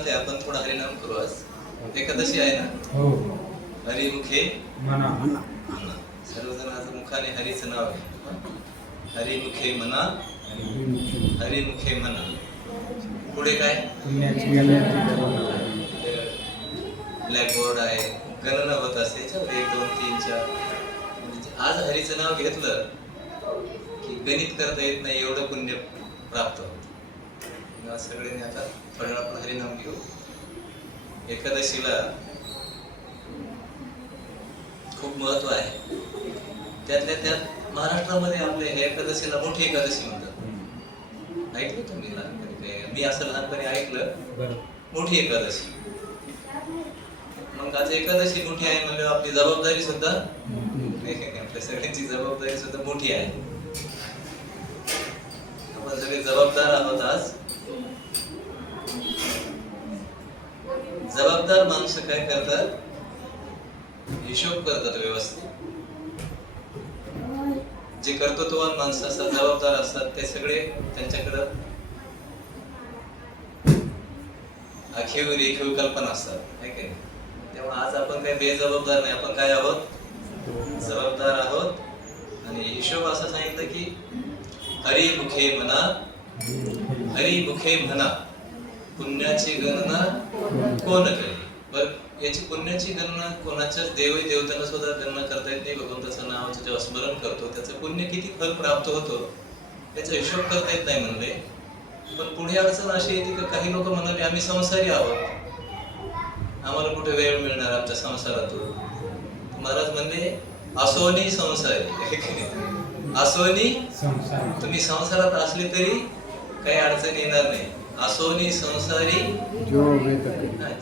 चालतंय, आपण थोडं हरिनाम करू. आज एकादशी आहे ना. हो. हरिमुखे म्हणा. सर्वजण आज मुखाने हरीचं नाव घ्या. हरिमुखे म्हणा, हरिमुखे म्हणा. पुढे काय? ब्लॅकबोर्ड आहे, गणना होत असते 1 2 3 4. आज हरीचं नाव घेतलं की गणित करता येत नाही एवढं पुण्य प्राप्त होतं. सगळ्यांनी आता थोड्या वेळ आपण हरिनाम घेऊ. एकादशीला खूप महत्व आहे. त्यातल्या त्यात महाराष्ट्रामध्ये आपल्या हे एकादशीला मोठी एकादशी म्हणतात. ऐकलं तुम्ही लहानपणी? मी असं लहानपणी ऐकलं, मोठी एकादशी. मग आज एकादशी मोठी आहे म्हणजे आपली जबाबदारी सुद्धा, आपल्या सगळ्यांची जबाबदारी सुद्धा मोठी आहे. आपण सगळे जबाबदार आहोत. आज जबाबदार माणसं काय करतात? हिशोब करतात व्यवस्थित. जे कर्तृत्ववान माणसं असतात, जबाबदार असतात, ते सगळे त्यांच्याकडं आखीव रेखीव कल्पना असतात, नाही काय? तेव्हा आज आपण काही बेजबाबदार नाही, आपण काय आहोत? जबाबदार आहोत. आणि हिशोब असं सांगितलं की हरिमुखे म्हणा, हरिमुखे म्हणा, पुण्याची गणना कोण करेल? बरं, याची पुण्याची गणना कोणाच्याच देवी देवतांना सुद्धा गणना करता येत नाही. भगवंताचं नावाचं जेव्हा स्मरण करतो त्याचं पुण्य किती फल प्राप्त होतो याचा हिशोब करता येत नाही म्हणले. पण पुढे अडचण अशी येते की काही लोक म्हणाले आम्ही संसारी आहोत, आम्हाला कुठे वेळ मिळणार आमच्या संसारातून. महाराज म्हणले असोनी संसारी, असोनी तुम्ही संसारात असले तरी काही अडचण येणार नाही. असोनी संसारी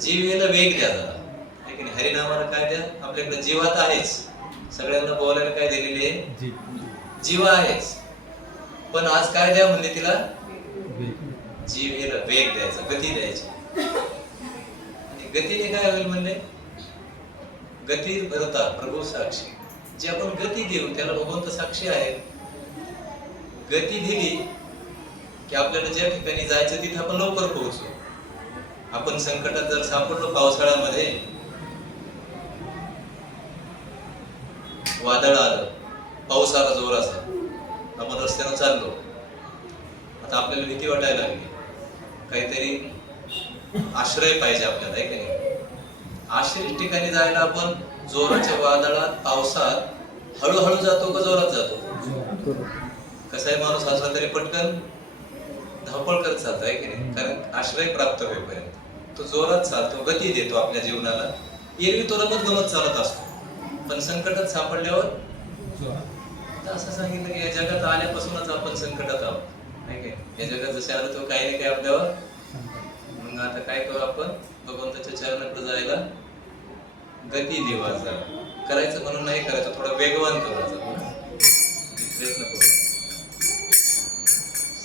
जीवेला वेग द्या जरा, हरिनामाला काय द्या? आपल्याकडे जीवात आहेच, सगळ्यांना बोलायला काय दिलेली आहे? जीवा आहेच. पण आज काय द्या म्हणजे तिला? जीवेला वेग द्यायचा, गती द्यायची. आणि गतीने काय होईल म्हणले? गती भरता प्रभू साक्षी. जे आपण गती देऊ त्याला भगवंत साक्षी आहे. गती दिली की आपल्याला ज्या ठिकाणी जायचं तिथे आपण लवकर पोहोचू. आपण संकटात जर सापडलो, पावसाळ्यामध्ये वादळ आलं, पाऊस आला जोराचा, आपण रस्त्यानं चाललो, आता आपल्याला भीती वाटायला लागली, काहीतरी आश्रय पाहिजे आपल्याला, आहे की नाही? आश्रय ठिकाणी जायला आपण जोराच्या वादळात, पावसात हळूहळू जातो का जोरात जातो? कसाही माणूस असला तरी पटकन धावपळ करत चालतो, आहे की नाही? कारण आश्रय प्राप्त होईपर्यंत तो जोरात चालतो, गती देतो आपल्या जीवनाला. एरवी तो रमत गमत चालत असतो, पण संकटात सापडल्यावर असं सांगितलं की या जगात आल्यापासूनच आपण संकटात आहोत, नाही काय? या जगात जसे आलो तो काही नाही काही आपल्यावर. मग आता काय करू आपण? भगवंताच्या चरणाकडे जायला गती देवा जरा. करायचं म्हणून नाही करायचं, थोडं वेगवान करायचं, प्रयत्न करू.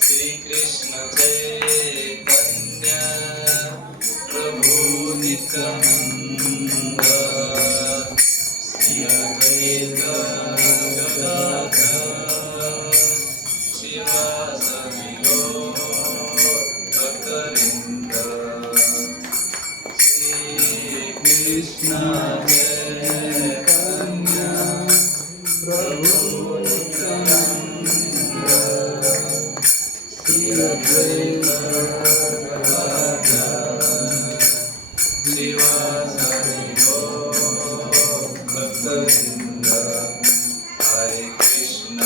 श्री कृष्ण चैतन्य प्रभु नित्यानंद श्री अद्वैत गदाधर शिवासादि गौर भक्तवृंद. श्री कृष्ण चैतन्य प्रभु नित्यानंद श्री अद्वैत गदाधर शिवासादि गौर भक्तवृंद. हरे कृष्ण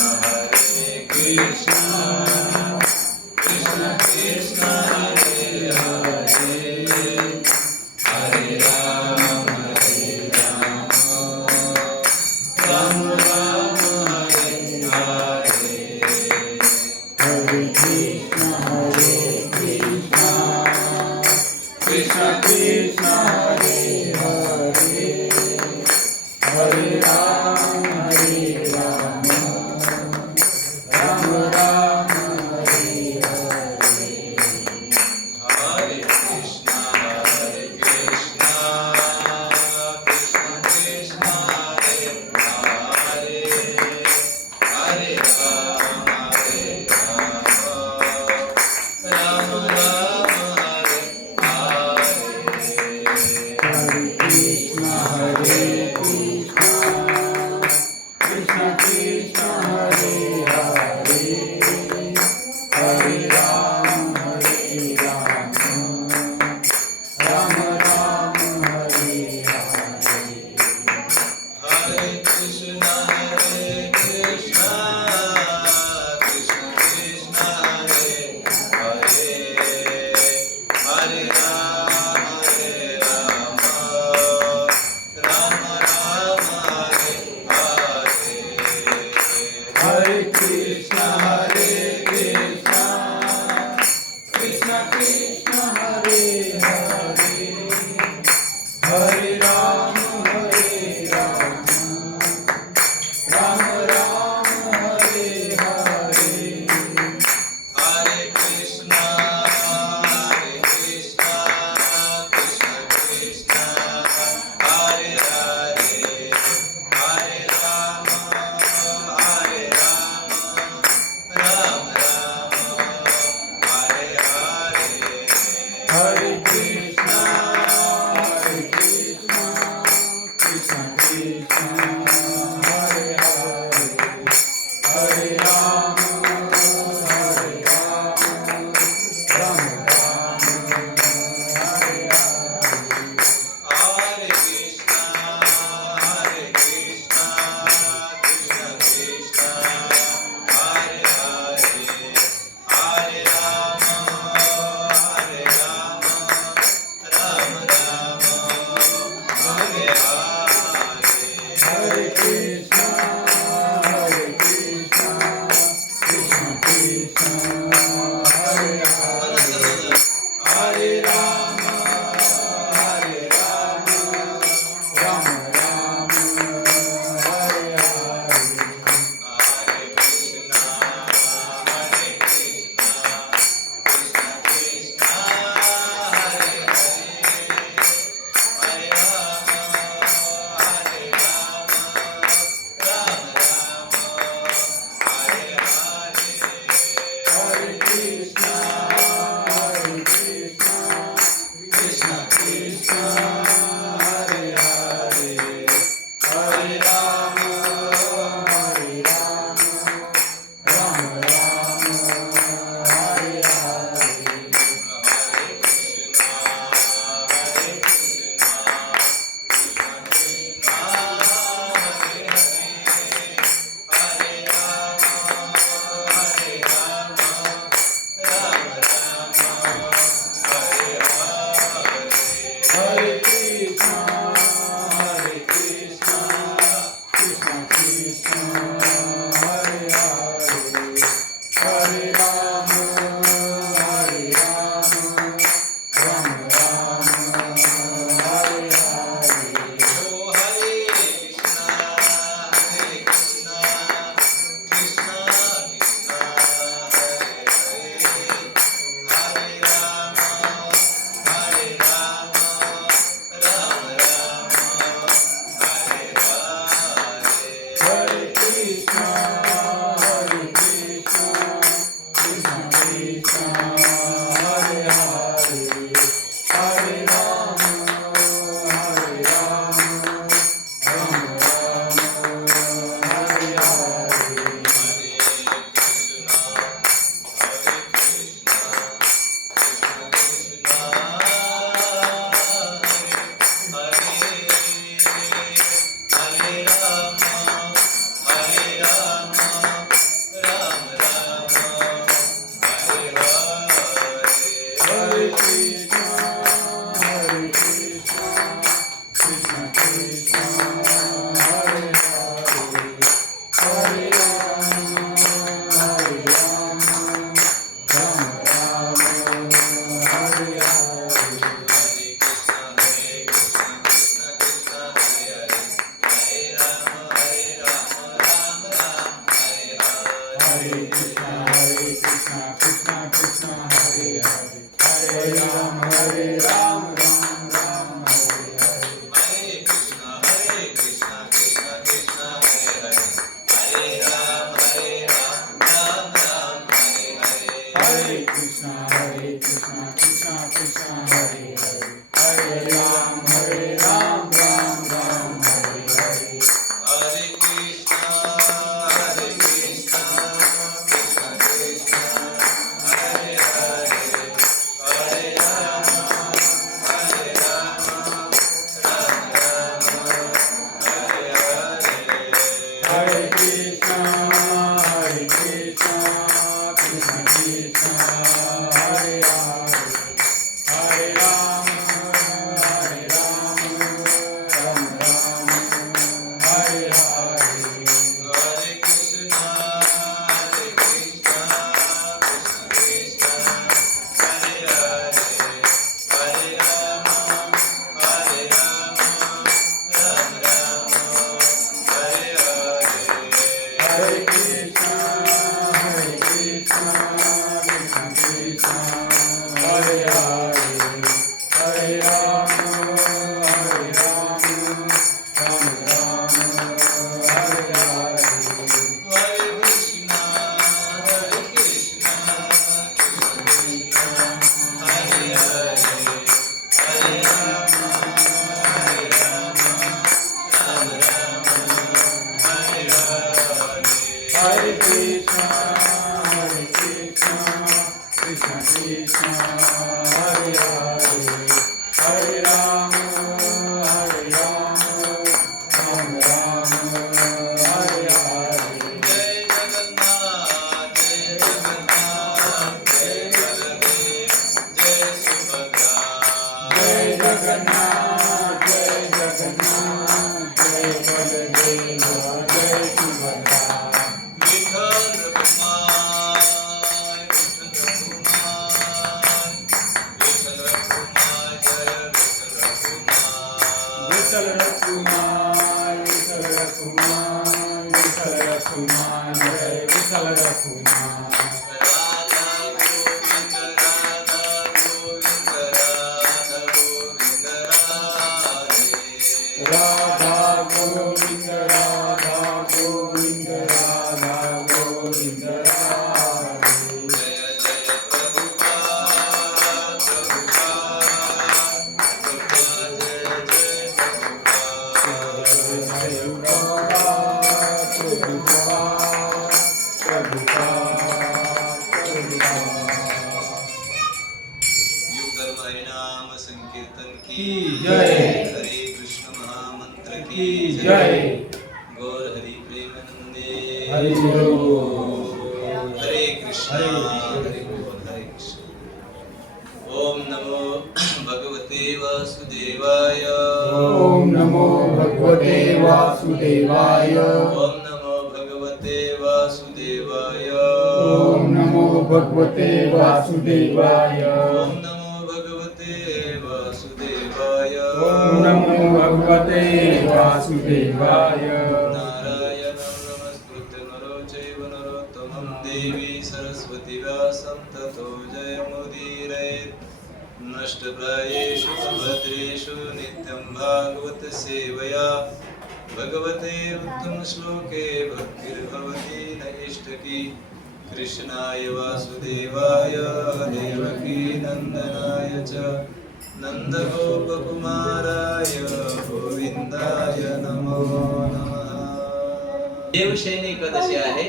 कृष्ण कृष्ण हरे हरे, हरे राम राम राम हरे हरे. हरे कृष्ण कृष्ण कृष्ण हरे हरे, हरे राम राम राम हरे हरे. हरे कृष्ण कृष्ण कृष्ण हरे हरे, हरे राम राम राम हरे हरे. Hare हरे राम राम राम हरे हरे। जय जगन्नाथ जय जगन्नाथ जय बलदेव जय सुभद्रा। जय जगन्नाथ जय जगन्नाथ जय बलदेव जय सुभद्रा। विठ्ठल रखुमाय विठ्ठल रखुमाय विठ्ठल रखुमाय जय विठ्ठल रखुमाय। विठ्ठल रखुमाय विठ्ठल रखुमाय विठ्ठल रखुमाय जय विठ्ठल रखुमाय। राधा गोविंद राधा गोविंद राधा गोविंद राधे। राधा गोविंद राधा गोविंद राधा गोविंद राधे। जय जय प्रभुपाद प्रभुपाद प्रभुपाद जय जय प्रभुपाद। जय प्रभुपाद प्रभुपाद प्रभुपाद। युग धर्म हरिनाम संकीर्तन की जय। हरे कृष्ण महामंत्र की की जय। गौर हरि प्रेमानंदे हरि बोल। हरे कृष्ण हरे हरे बोल हरे कृष्ण। ओम नमो भगवते वासुदेवाय। ओम नमो भगवते वासुदेवाय। ओम नमो भगवते वासुदेवाय। ओम नमो भगवते वासुदेवाय। ओम नमो भगवते वासुदेवाय। ओम नमो भगवते वासुदेवाय। नारायणं नमस्कृत्य नरो चैव नरोत्तमं देवी सरस्वती व्यासं ततो जयमुदीरयेत्। नष्टप्रायेषु भद्रेषु नित्यं भागवत सेवया भगवते उत्तमश्लोके भक्तिर्भवति नैष्टकी। कृष्णाय वासुदेवाय देवकी नन्दनाय च नन्दगोपकुमाराय गोविन्दाय नमो नमः। देवशयनी एकादशी आहे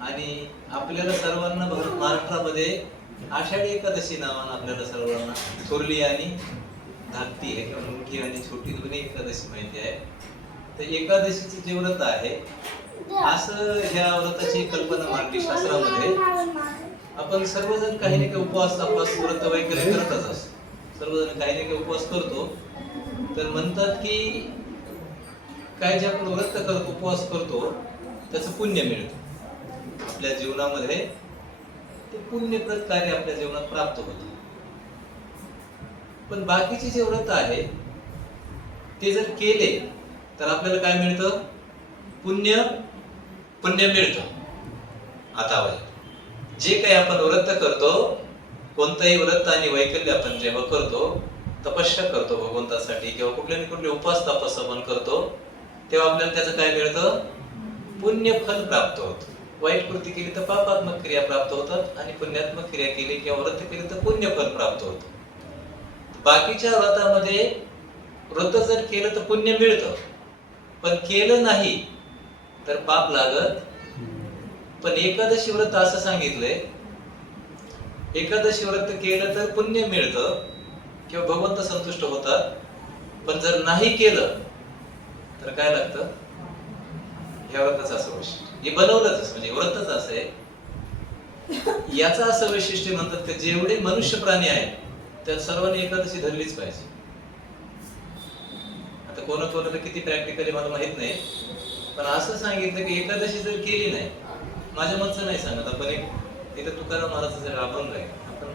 आणि आपल्याला सर्वांना महाराष्ट्रामध्ये आषाढी एकादशी नावानं आपल्याला सर्वांना थोरली आणि धाकटी आहे किंवा मोठी आणि छोटी दोन्ही एकादशी माहिती आहे. तर एकादशीचं जे व्रत आहे असं ह्या व्रताची कल्पना मांडली शास्त्रामध्ये. आपण सर्वजण काही ना काही उपवास तपास व्रत वगैरे करतच असतो. सर्वजण काही ना काही उपवास करतो. तर म्हणतात की काय जे आपण व्रत करतो उपवास करतो त्याचं पुण्य मिळतं आपल्या जीवनामध्ये. ते पुण्यप्रद कार्य आपल्या जीवनात प्राप्त होतं. पण बाकीचे जे व्रत आहे ते जर केले तर आपल्याला काय मिळतं? पुण्य मिळतं. आता जे काही आपण व्रत करतो, कोणतंही व्रत आणि वैकल्य आपण जेव्हा करतो, तपस्या करतो भगवंतासाठी किंवा कुठले ना कुठले उपवास तपास आपण करतो, तेव्हा आपल्याला त्याचं काय मिळतं? पुण्य फल प्राप्त होतं. वाईट कृती केली तर पापात्मक क्रिया प्राप्त होतात आणि पुण्यात्मक क्रिया केली किंवा व्रत केली तर पुण्य फल प्राप्त होतं. बाकीच्या व्रतामध्ये व्रत जर केलं तर पुण्य मिळतं, पण केलं नाही तर पाप लागत. पण एकादशी व्रत असं सांगितलंय, एकादशी व्रत केलं तर पुण्य मिळतं किंवा भगवंत संतुष्ट होतात. पण जर नाही केलं तर काय लागतं? ह्या व्रताचं असं वैशिष्ट्य हे बनवलंच म्हणजे व्रतच असं आहे. याचं असं वैशिष्ट्य म्हणतात की जेवढे मनुष्य प्राणी आहेत त्या सर्वांनी एकादशी धरलीच पाहिजे. आता कोणाकोणाला किती प्रॅक्टिकली मला माहित नाही, पण असं सांगितलं की एकादशी जर केली नाही, माझ्या मतचं नाही सांगत, आपण एक इथं तुकाराम महाराजांचं जर अभंग आहे, आपण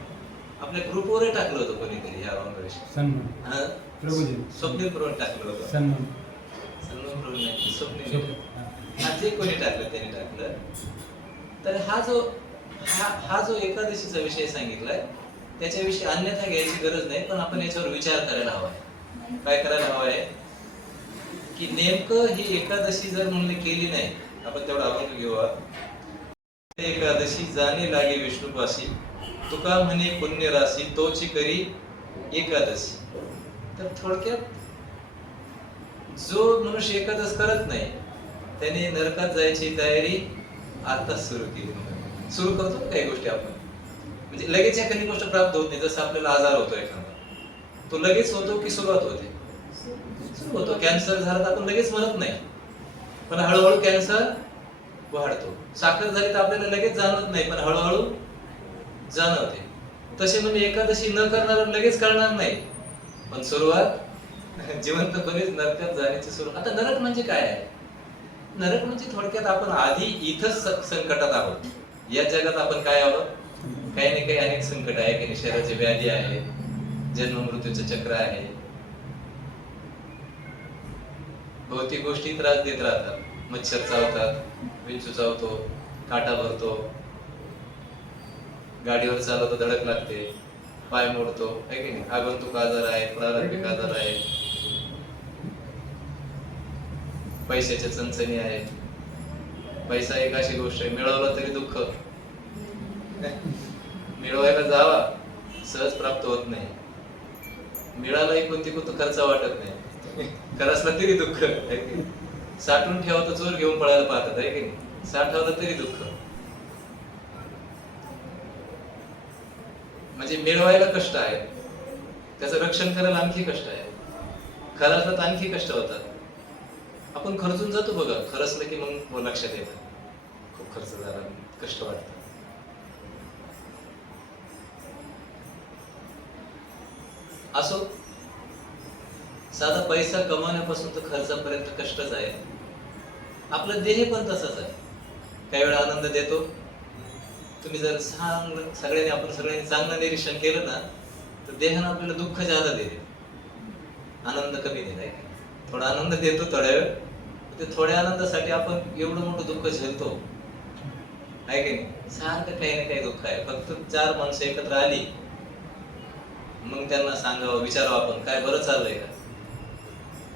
आपल्या ग्रुपवरही टाकलं होतं कोणीतरी ह्या अभंगाविषयी. स्वप्नील प्रवीण टाकलं होतं. सन्मान प्रवीण नाही, स्वप्नील जे कोणी टाकलं त्यांनी टाकलं. तर हा जो एकादशीचा विषय सांगितलाय त्याच्याविषयी अन्यथा घ्यायची गरज नाही, पण आपण याच्यावर विचार करायला हवा आहे. काय करायला हवा आहे की नेमकं ही एकादशी जर म्हणले केली नाही, आपण तेवढा अभंग घेऊया. एकादशी जाणे लागे विष्णुपाशी, तुका म्हणे पुण्य राशी, तोची करी एकादशी. तर थोडक्यात जो मनुष्य एकादश करत नाही त्याने नरकात जायची तयारी आताच सुरू केली. सुरू करतो काही गोष्टी आपण, म्हणजे लगेच एखादी गोष्ट प्राप्त होत नाही. जसं आपल्याला आजार होतो एखादा, तो लगेच होतो की सुरुवात होते? सुरू होतो. कॅन्सर झाला तर आपण लगेच मरत नाही, पण हळूहळू कॅन्सर वाढतो. साखर झाली तर आपल्याला लगेच जाणवत नाही, पण हळूहळू जाणवते. तसे म्हणजे एकादशी न करणार लगेच कळणार नाही, पण सुरुवात जिवंतपणेच नरकात जाण्याची सुरुवात. आता नरक म्हणजे काय आहे? नरक म्हणजे थोडक्यात आपण आधी इथंच संकटात आहोत. या जगात आपण काय आहोत? काही ना काही अनेक संकट आहे, काही शरीराची व्याधी आहे, जन्म मृत्यूचं चक्र आहे, भौतिक गोष्टी त्रास देत राहतात. मच्छर चावतात, विंचू चावतो, काटा भरतो, गाडीवर चालवतो धडक लागते, पाय मोडतो, है की नाही? आगंतुक आजार आहे, प्रारंभिक आजार आहे, पैशाच्या चणचणी आहे. पैसा एक अशी गोष्ट आहे, मिळवला तरी दुःख. मिळवायला जावा, सहज प्राप्त होत नाही. मिळालाही कोणती खर्च वाटत नाही, खरंचला तरी दुःख. साठवून ठेवा तर चोर घेऊन पळायला पाहतात, आहे की नाही? साठवलं तरी दुःख. म्हणजे मिळवायला कष्ट आहे, त्याचं रक्षण करायला आणखी कष्ट आहे, खरंचला तर आणखी कष्ट होतात. आपण खर्चून जातो बघा, खरंचलं की मग लक्षात येतं खूप खर्च झाला, कष्ट वाटतं. असो, साधा पैसा कमावण्यापासून तर खर्चापर्यंत कष्टच आहे. आपलं देह पण तसंच आहे. काही वेळा आनंद देतो. तुम्ही जर सगळ्यांनी आपण सगळ्यांनी चांगलं निरीक्षण केलं ना, तर देहानं आपल्याला दुःख ज्यादा देते, आनंद कमी देत. थोडा आनंद देतो थोड्या वेळ, ते थोड्या आनंदासाठी आपण एवढं मोठं दुःख झेलतो, आहे की नाही? सारखं काही ना काही दुःख आहे. फक्त 4 माणसं एकत्र आली, मग त्यांना सांगावं, विचारावं आपण, काय बरं चाललंय का?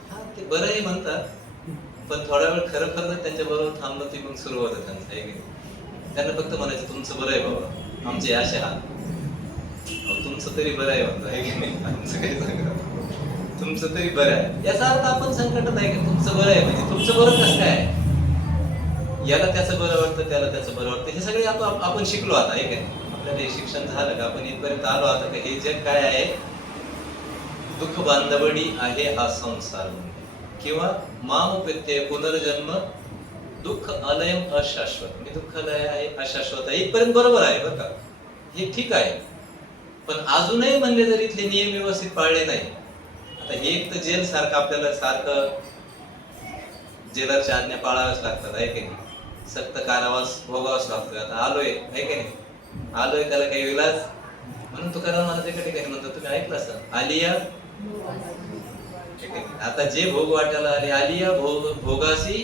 हा, ते बरंही म्हणतात, पण थोडा वेळ खरं खरं त्यांच्या बरोबर थांबलं ती मग सुरू होतं त्यांचं, आहे की नाही? त्यांना फक्त म्हणायचं, तुमचं बरं आहे बाबा, आमचे असे हाल. तुमचं तरी बरं आहे म्हणतो, आहे की नाही? आमचं काही सांगा, तुमचं तरी बरं आहे. याचा अर्थ आपण संकटात आहे की तुमचं बरं आहे, म्हणजे तुमचं बरं कसं काय? याला त्याचं बरं वाटतं, त्याला त्याचं बरं वाटतं. हे सगळे आपण शिकलो आता, आहे की नाही? आपल्याला हे शिक्षण झालं का आपण इथपर्यंत आलो आता का हे जग काय आहे? दुःख बांधवडी आहे हा संसार, किंवा माम प्रत्यय पुनर्जन्म दुःख अलयम अशाश्वत. म्हणजे दुःखालय आहे, अशाश्वत आहे. इथपर्यंत बरोबर आहे बरं का, हे ठीक आहे. पण अजूनही म्हणले जर इथले नियम व्यवस्थित पाळले नाही, आता हे एक तर जेल सारखं आपल्याला सारखं जेलरच्या आज्ञा पाळाव्याच लागतात, आहे की नाही? सक्त कारावास भोगावाच लागतोय. आता आलोय, आहे की नाही? आलोय, त्याला काही विलाज. म्हणून तुकाराम महाराज एका ठिकाणी म्हणतात, तुम्ही ऐकलं असं, आलिया, आता जे भोग वाटायला आले, आलिया भोगासी,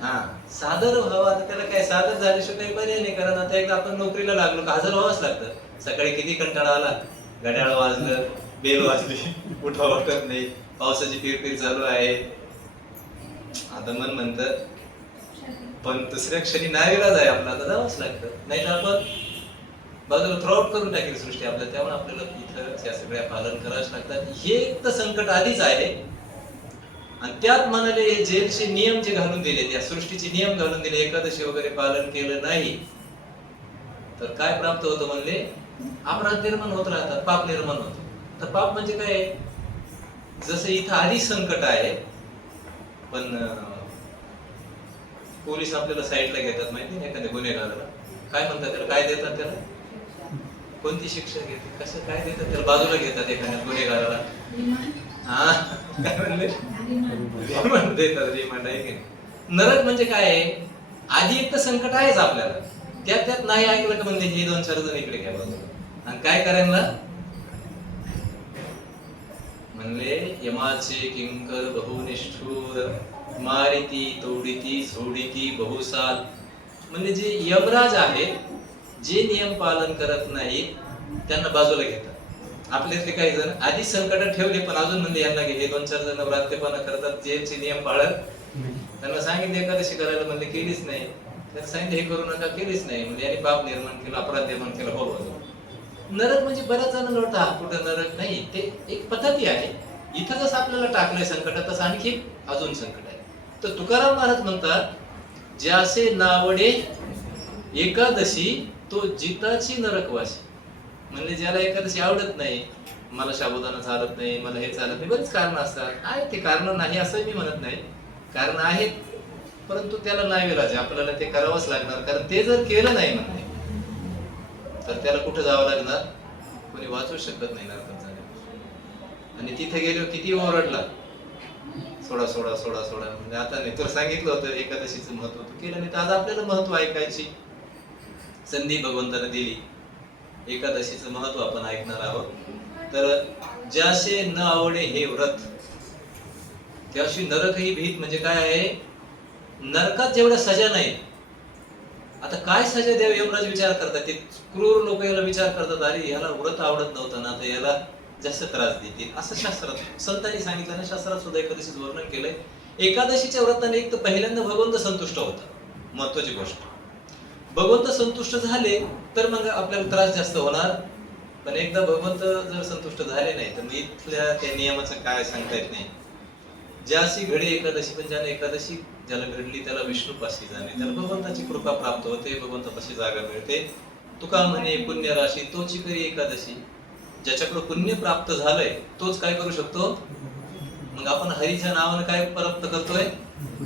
हा सादर व्हावं. आता त्याला काय सादर झाल्याशिवाय काही पर्याय नाही, कारण आता एकदा आपण नोकरीला लागलो का हजर व्हावंच लागतं. सकाळी किती कंटाळा आला, घड्याळ वाजलं, बेल वाजली, उठा वाटत नाही, पावसाची फिरफिर चालू आहे, आता मन म्हणतं, पण दुसऱ्या क्षणी नाईलाज आहे आपला, आता जावंच लागतं. नाही तर आपण बाजूला थ्रोआउट करून टाकेल सृष्टी आपल्याला. त्यामुळे आपल्याला इथं या सगळ्या पालन करावंच लागतात. हे एक तर संकट आधीच आहे, आणि त्यात म्हणाले हे जेलचे नियम जे घालून दिले, त्या सृष्टीचे नियम घालून दिले, एकादशी वगैरे पालन केलं नाही तर काय प्राप्त होतं म्हणले? अपराध निर्माण होत राहतात, पाप निर्माण होतं. तर पाप म्हणजे काय? जसं इथं आधी संकट आहे, पण पोलीस आपल्याला साईडला घेतात, माहिती नाही एखाद्या गुन्हेगाराला काय म्हणतात, त्याला काय देतात, त्याला कोणती शिक्षा घेते, कसं काय देतात, त्याला बाजूला घेतात एखाद्या गुन्हेगाराला. हा, काय म्हणले? रिमांड देतात, रिमांड, आहे की नाही? नरक म्हणजे काय आहे? आधी एक तर संकट आहेच आपल्याला, त्यात नाही ऐकलं का म्हणजे हे 2-4 जण इकडे घ्या बाजूला, आणि काय करायला म्हणले? यमाचे किंकर बहुनिष्ठूर, मारिती तोडिती झोडिती बहुसाल. म्हणजे जे यमराज आहे, जे नियम पालन करत नाही त्यांना बाजूला घेतात. आपल्यातले काही जण आधी संकटात ठेवले, पण अजून म्हणजे यांना हे 2-4 जण व्रात्यपणा करतात, जेलचे नियम पाळत. त्यांना सांगितले एकादशी करायला, म्हणजे केलीच नाही. त्यांना सांगितले हे करू नका, केलीच नाही. म्हणजे यांनी पाप निर्माण केलं, अपराध निर्माण केला. हो, नरक म्हणजे बऱ्याच जणांना वाटतं हा कुठं नरक नाही, ते एक पद्धती आहे. इथं जसं आपल्याला टाकलंय संकटात, तसं आणखी अजून संकट आहे. तर तुकाराम महाराज म्हणतात, ज्यासे नावडे एकादशी तो जिताची नरकवासी. म्हणजे ज्याला एकादशी आवडत नाही, मला साबुदाणा चालत नाही, मला हे चालत नाही, बरीच कारण असतात. आहे ते कारण नाही असं मी म्हणत नाही, कारण आहेत, परंतु त्याला नाईलाज आहे, आपल्याला ते करावंच लागणार. कारण ते जर केलं नाही म्हणते तर त्याला कुठं जावं लागणार, कोणी वाचू शकत नाही नरकात जाण्यापासून. आणि तिथे गेलो किती ओरडला, सोडा सोडा सोडा सोडा. म्हणजे आता नाही तर सांगितलं होतं एकादशीचं महत्व, केलं नाही तर आज आपल्याला महत्व ऐकायची संधी भगवंताने दिली. एकादशीचं महत्व आपण ऐकणार आहोत. तर ज्याचे न आवडे हे व्रत त्याशी नरक ही भीत. म्हणजे काय आहे, नरकात जेवढ्या सजा नाही, आता काय सजा द्यावी यमराज विचार करतात. ते क्रूर लोक याला विचार करतात, अरे याला व्रत आवडत नव्हतं ना, तर याला जास्त त्रास देतील असं शास्त्रात संतांनी सांगितलं ना. शास्त्रात सुद्धा एकादशीचं वर्णन केलंय. एकादशीच्या व्रताने एक तर पहिल्यांदा भगवंत संतुष्ट होता, महत्वाची गोष्ट. भगवंत संतुष्ट झाले तर मग आपल्याला त्रास जास्त होणार. पण एकदा भगवंत जर संतुष्ट झाले नाही तर मग इथल्या त्या नियमाचं काय सांगता येत नाही. ज्याशी घडी एकादशी, पण ज्याने एकादशी ज्याला घडली त्याला विष्णूपाशी जाणे, त्याला भगवंताची कृपा प्राप्त होते, भगवंतापाशी जागा मिळते. तुका म्हणे पुण्य राशी तोची करी एकादशी. ज्याच्याकडे पुण्य प्राप्त झालंय तोच काय करू शकतो. मग आपण हरीच्या नावानं काय प्राप्त करतोय,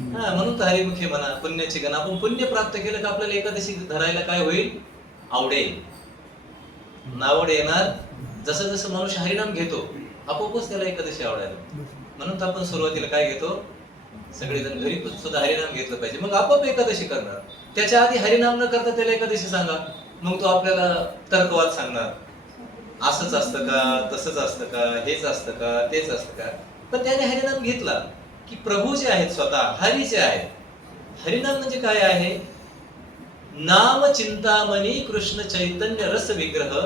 म्हणून तर हरिमुखे म्हणा पुण्याची गण. आपण पुण्य प्राप्त केलं का आपल्याला एकादशी धरायला काय होईल, आवडेल, नावड येणार. जसं जसं मनुष्य हरिनाम घेतो आपोआपच त्याला एकादशी आवडायला. म्हणून तर आपण सुरुवातीला काय घेतो, सगळेजण घरी सुद्धा हरिनाम घेतलं पाहिजे, मग आपोआप एकादशी करणार. त्याच्या आधी हरिनाम न करता त्याला एकादशी सांगा, मग तो आपल्याला तर्कवाद सांगणार. असंच असतं का, तसंच असतं का, हेच असतं का, तेच असतं का. पण त्याने हरिनाम घेतला की प्रभू जे आहेत स्वतः हरी जे आहेत. हरिनाम म्हणजे काय आहे, नाम चिंतामणी कृष्ण चैतन्य रस विग्रह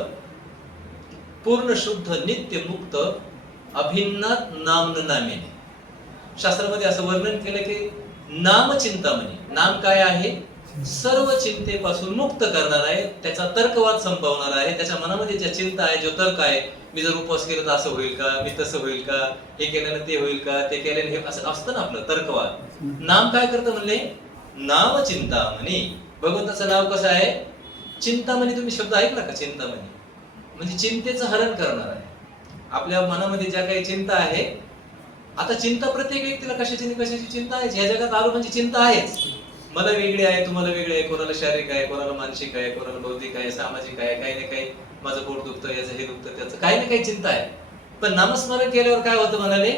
पूर्ण शुद्ध नित्य मुक्त अभिन्नात नामन नामिने. शास्त्रामध्ये असं वर्णन केलं की नाम चिंतामणी, नाम काय आहे, सर्व चिंतेपासून मुक्त करणार आहे, त्याचा तर्कवाद संपवणार आहे. त्याच्या मनामध्ये ज्या चिंता आहे, जो तर्क आहे, मी जर उपवास केला तर असं होईल का, मी तसं होईल का, हे केल्यानं ते होईल का, ते केल्यानं हे, असं असतं ना आपलं तर्कवाद. नाम काय करतं म्हणले, नाम चिंतामणी. भगवंताचं नाव कसं आहे, चिंतामणी. तुम्ही शब्द ऐकला का, चिंतामणी म्हणजे चिंतेचं हरण करणार आहे. आपल्या मनामध्ये ज्या काही चिंता आहे, आता चिंता प्रत्येक व्यक्तीला कशाची नाही कशाची चिंता आहे. ह्या जगात आलो म्हणजे चिंता आहेच. मला वेगळी आहे, तुम्हाला वेगळी आहे, कोणाला शारीरिक आहे, कोणाला मानसिक आहे, कोणाला बौद्धिक आहे, सामाजिक आहे, काही ना काही. माझं पोट दुखतं, याचं हे दुखतं, त्याचं काही ना काही चिंता आहे. पण नामस्मरण केल्यावर काय होतं म्हणाले,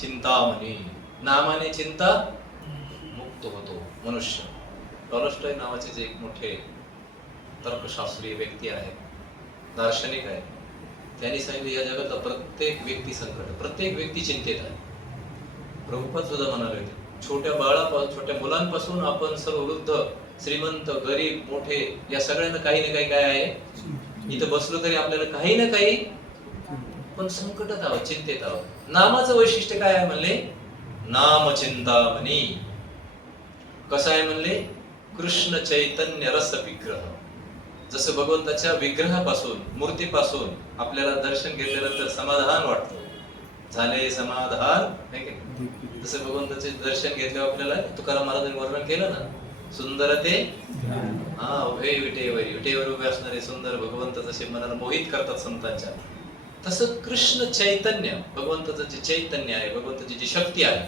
चिंतामणी. नामाने चिंता मुक्त होतो मनुष्य. टॉलस्टॉय नावाचे जे एक मोठे तर्कशास्त्रीय व्यक्ती आहेत, दार्शनिक आहे, त्यांनी सांगितलं या जगातला प्रत्येक व्यक्ती संकट, प्रत्येक व्यक्ती चिंतेत आहे. प्रभुपाद सुद्धा म्हणाले होते, छोट्या बाळापासून, छोट्या मुलांपासून आपण सर्व वृद्ध, श्रीमंत, गरीब, मोठे, या सगळ्यांना काही ना काही काय आहे. इथं बसलो तरी आपल्याला काही ना काही पण संकटात आहोत, चिंतेत आहोत. नामाचं वैशिष्ट्य काय आहे म्हणले, नाम चिंतामणी. कसं आहे म्हणले, कृष्ण चैतन्य रस विग्रह. जसं भगवंताच्या विग्रहापासून, मूर्तीपासून आपल्याला दर्शन घेतल्यानंतर समाधान वाटतं, झाले समाधान, तसं भगवंताचे दर्शन घेतल्यावर आपल्याला, तुकाराम महाराजांनी वर्णन केलं ना, सुंदर ते उभे विटेवर, विटेवर उभे असणारे सुंदर भगवंत जसे मनाला मोहित करतात संतांच्या, तसं कृष्ण चैतन्य, भगवंताचं जे चैतन्य आहे, भगवंताची जी शक्ती आहे,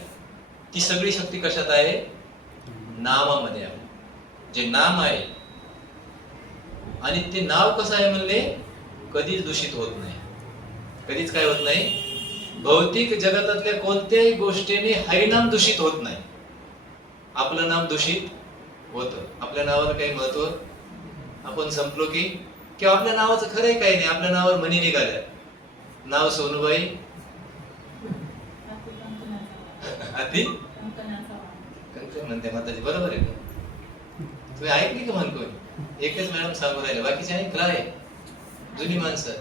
ती सगळी शक्ती कशात आहे, नामामध्ये आहे. जे नाम आहे, आणि ते नाव कसं आहे म्हणले, कधीच दूषित होत नाही, कधीच काय होत नाही. भौतिक जगतातल्या कोणत्याही गोष्टीने हरिनाम दूषित होत नाही. आपलं नाम दूषित होतं, आपल्या नावाला काही महत्व, आपण संपलो की, किंवा आपल्या नावाचं खरंय काही नाही, आपल्या नावावर म्हणी निघाल्या, नाव सोनूबाई, आधी कंकण म्हणते माताजी, बरोबर आहे का? तुम्ही ऐकली का म्हण कोणी? एकच मॅडम सांगू राहिले, बाकीचे ऐकलाय, जुनी माणसं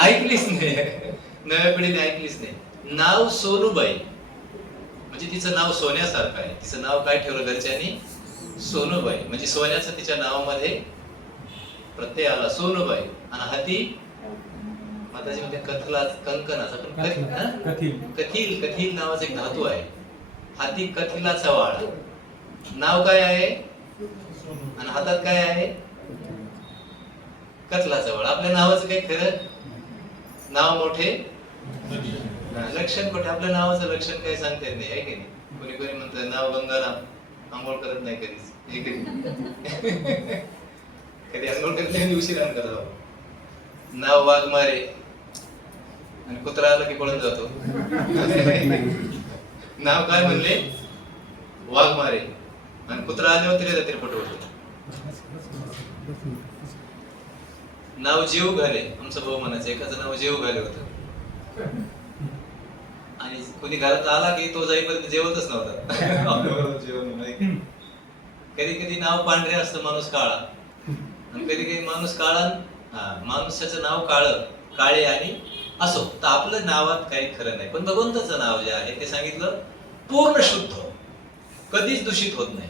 ऐकलीच नाही, नव्या पिढीने ऐकलीच नाही. नाव सोनूबाई म्हणजे तिचं नाव सोन्यासारखं आहे. तिचं नाव काय ठेवलं घरच्यांनी, सोनूबाई. म्हणजे सोन्याचं तिच्या नावामध्ये प्रत्यय आला, सोनूबाई. आणि हाती माताजी मध्ये कथला, कंकणाचा, पण कथील, कथील नावाचा एक धातू आहे. हाती कथिलाचा वाळ. नाव काय आहे, आणि हातात काय आहे? कतला जवळ. आपल्या नावाचं काही खरं? नाव मोठे लक्षण कुठे? आपल्या नावाचं लक्षण काही सांगता येत नाही, आहे की नाही? कोणी कोणी म्हणतं नाव गंगाराम, आंघोळ करत नाही कधीच. हे कधी आंघोळ करत नाही, उशीर करत. नाव वाघमारे आणि कुत्रा आला की पळून जातो. नाव काय म्हणले? वाघमारे. आणि कुत्रा आल्यावर तरी पटवतो. नाव जीव घाले. आमचा भाऊ म्हणायचं एकाचं नाव जीव घाले होतं. आणि कोणी घरात आला की तो जाईपर्यंत जेवतच नव्हता. जेवण कधी कधी नाव पांढरे असतं, माणूस काळा. आणि कधी कधी माणूस काळा, माणसाचं नाव काळे आणि असो. तर आपलं नावात काही खरं नाही. पण भगवंताचं नाव जे आहे ते सांगितलं पूर्ण शुद्ध, कधीच दूषित होत नाही.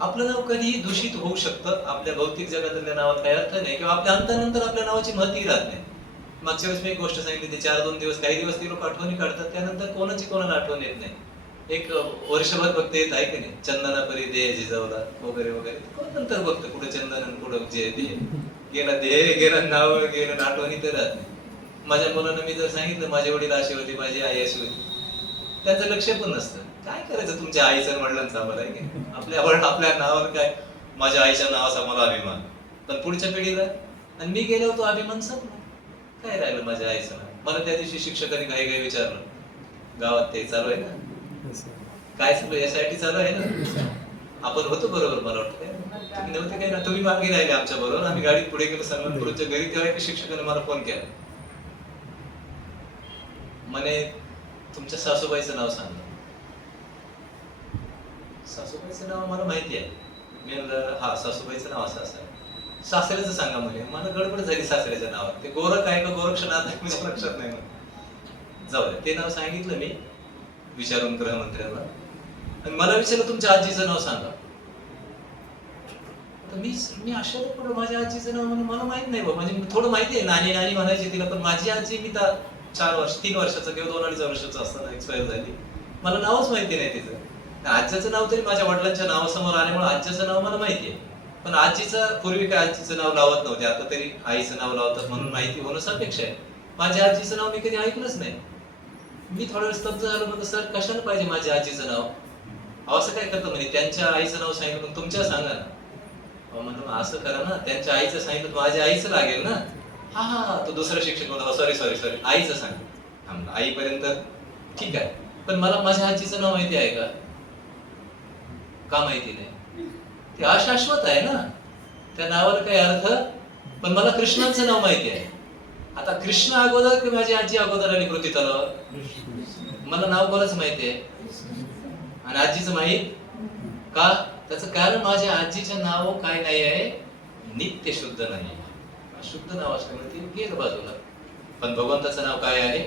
आपलं नाव कधीही दूषित होऊ शकतं. आपल्या भौतिक जगातल्या नावात काही अर्थ नाही, किंवा आपल्या अंतानंतर आपल्या नावाची महती राहत नाही. मागच्या वेळेस मी एक गोष्ट सांगितली, ते 4-2 दिवस, काही दिवस ती लोक आठवणी काढतात, त्यानंतर कोणाला आठवण येत नाही. एक वर्षभर फक्त येत आहे की नाही, चंदना परी दे जिजावला वगैरे वगैरे. नंतर बघतं कुठं चंदन कुठं जे दे गेलं नाव गेलं, आठवणी तर राहत नाही. माझ्या मुलांना मी जर सांगितलं माझे वडील अशी होती, माझी आई अशी होती, त्यांचं लक्ष पण नसतं. काय करायचं तुमच्या आईचं वडिलांचं आम्हाला, आहे की आपल्या नावावर काय? माझ्या आईच्या नावाचा मला अभिमान, पण पुढच्या पिढीला. आणि मी गेलो तो अभिमान संपला. काय राहिलं माझ्या आईचं नाव? मला त्या दिवशी शिक्षकांनी काही विचारलं, गावात ते चालू आहे ना, काय चालू SIT चालू आहे ना, आपण होतो बरोबर. मला वाटतं तुम्ही नव्हते काय ना, तुम्ही मागे राहिले आमच्या बरोबर. आम्ही गाडीत पुढे गेलो सन्मानपूरच्या घरी, तेव्हा एका शिक्षकाने मला फोन केला, म्हणे तुमच्या सासूबाईचं नाव सांगा. सासूबाईचं नाव मला माहिती आहे. मी म्हणलं हा, सासूबाईचं नाव असं आहे. सासऱ्याचं सांगा म्हणे. मला गडबड झाली सासऱ्याच्या नावात. ते गोरख आहे का गोरक्षनाथ आहे माझ्या लक्षात नाही. जाऊ दे, ते नाव सांगितलं मी विचारून गृहमंत्र्यांना. आणि मला विचारलं तुमच्या आजीचं नाव सांगा. मी आश्चर्य पडलो, माझ्या आजीचं नाव म्हणून मला माहित नाही. म्हणजे थोडं माहिती आहे, नानी म्हणायची तिला, पण माझी आजी मी 3 वर्षाचा किंवा 2-2.5 वर्षाचा असताना एक्सपायर झाली. मला नावच माहिती नाही तिचं. आज्याचं नाव तरी माझ्या वडिलांच्या नावासमोर आल्यामुळे आज्याचं नाव मला माहिती आहे. पण आजीचं पूर्वी काय आजीचं नाव लावत नव्हते, आता तरी आईचं नाव लावतात म्हणून माहिती होणं अपेक्षा आहे. माझ्या आजीचं नाव मी कधी ऐकलंच नाही. मी थोडा वेळ स्तब्ध झालो, म्हणतो सर कशाला पाहिजे माझ्या आजीचं नाव? असं काय करतं म्हणे, त्यांच्या आईचं नाव सांगितलं पण तुमच्या सांगा ना. म्हणून असं करा ना, त्यांच्या आईचं सांगितलं माझ्या आईचं लागेल ना. हा, तो दुसरा शिक्षक म्हणतो सॉरी आईचं सांग. आईपर्यंत ठीक आहे, पण मला माझ्या आजीचं नाव माहिती आहे का माहिती नाही? ते अशाश्वत आहे ना, त्या नावाला काही अर्थ. पण मला कृष्णाचं नाव माहिती आहे. आता कृष्ण अगोदर की माझी आजी अगोदर आली कृती तलावर? मला नाव कोणाच माहिती आहे आणि आजीचं माहित का? त्याचं कारण माझ्या आजीचं नाव काय नाही आहे, नित्य शुद्ध नाही. शुद्ध नाव असल्यामुळे ती गेलं बाजूला. पण भगवंताचं नाव काय आहे?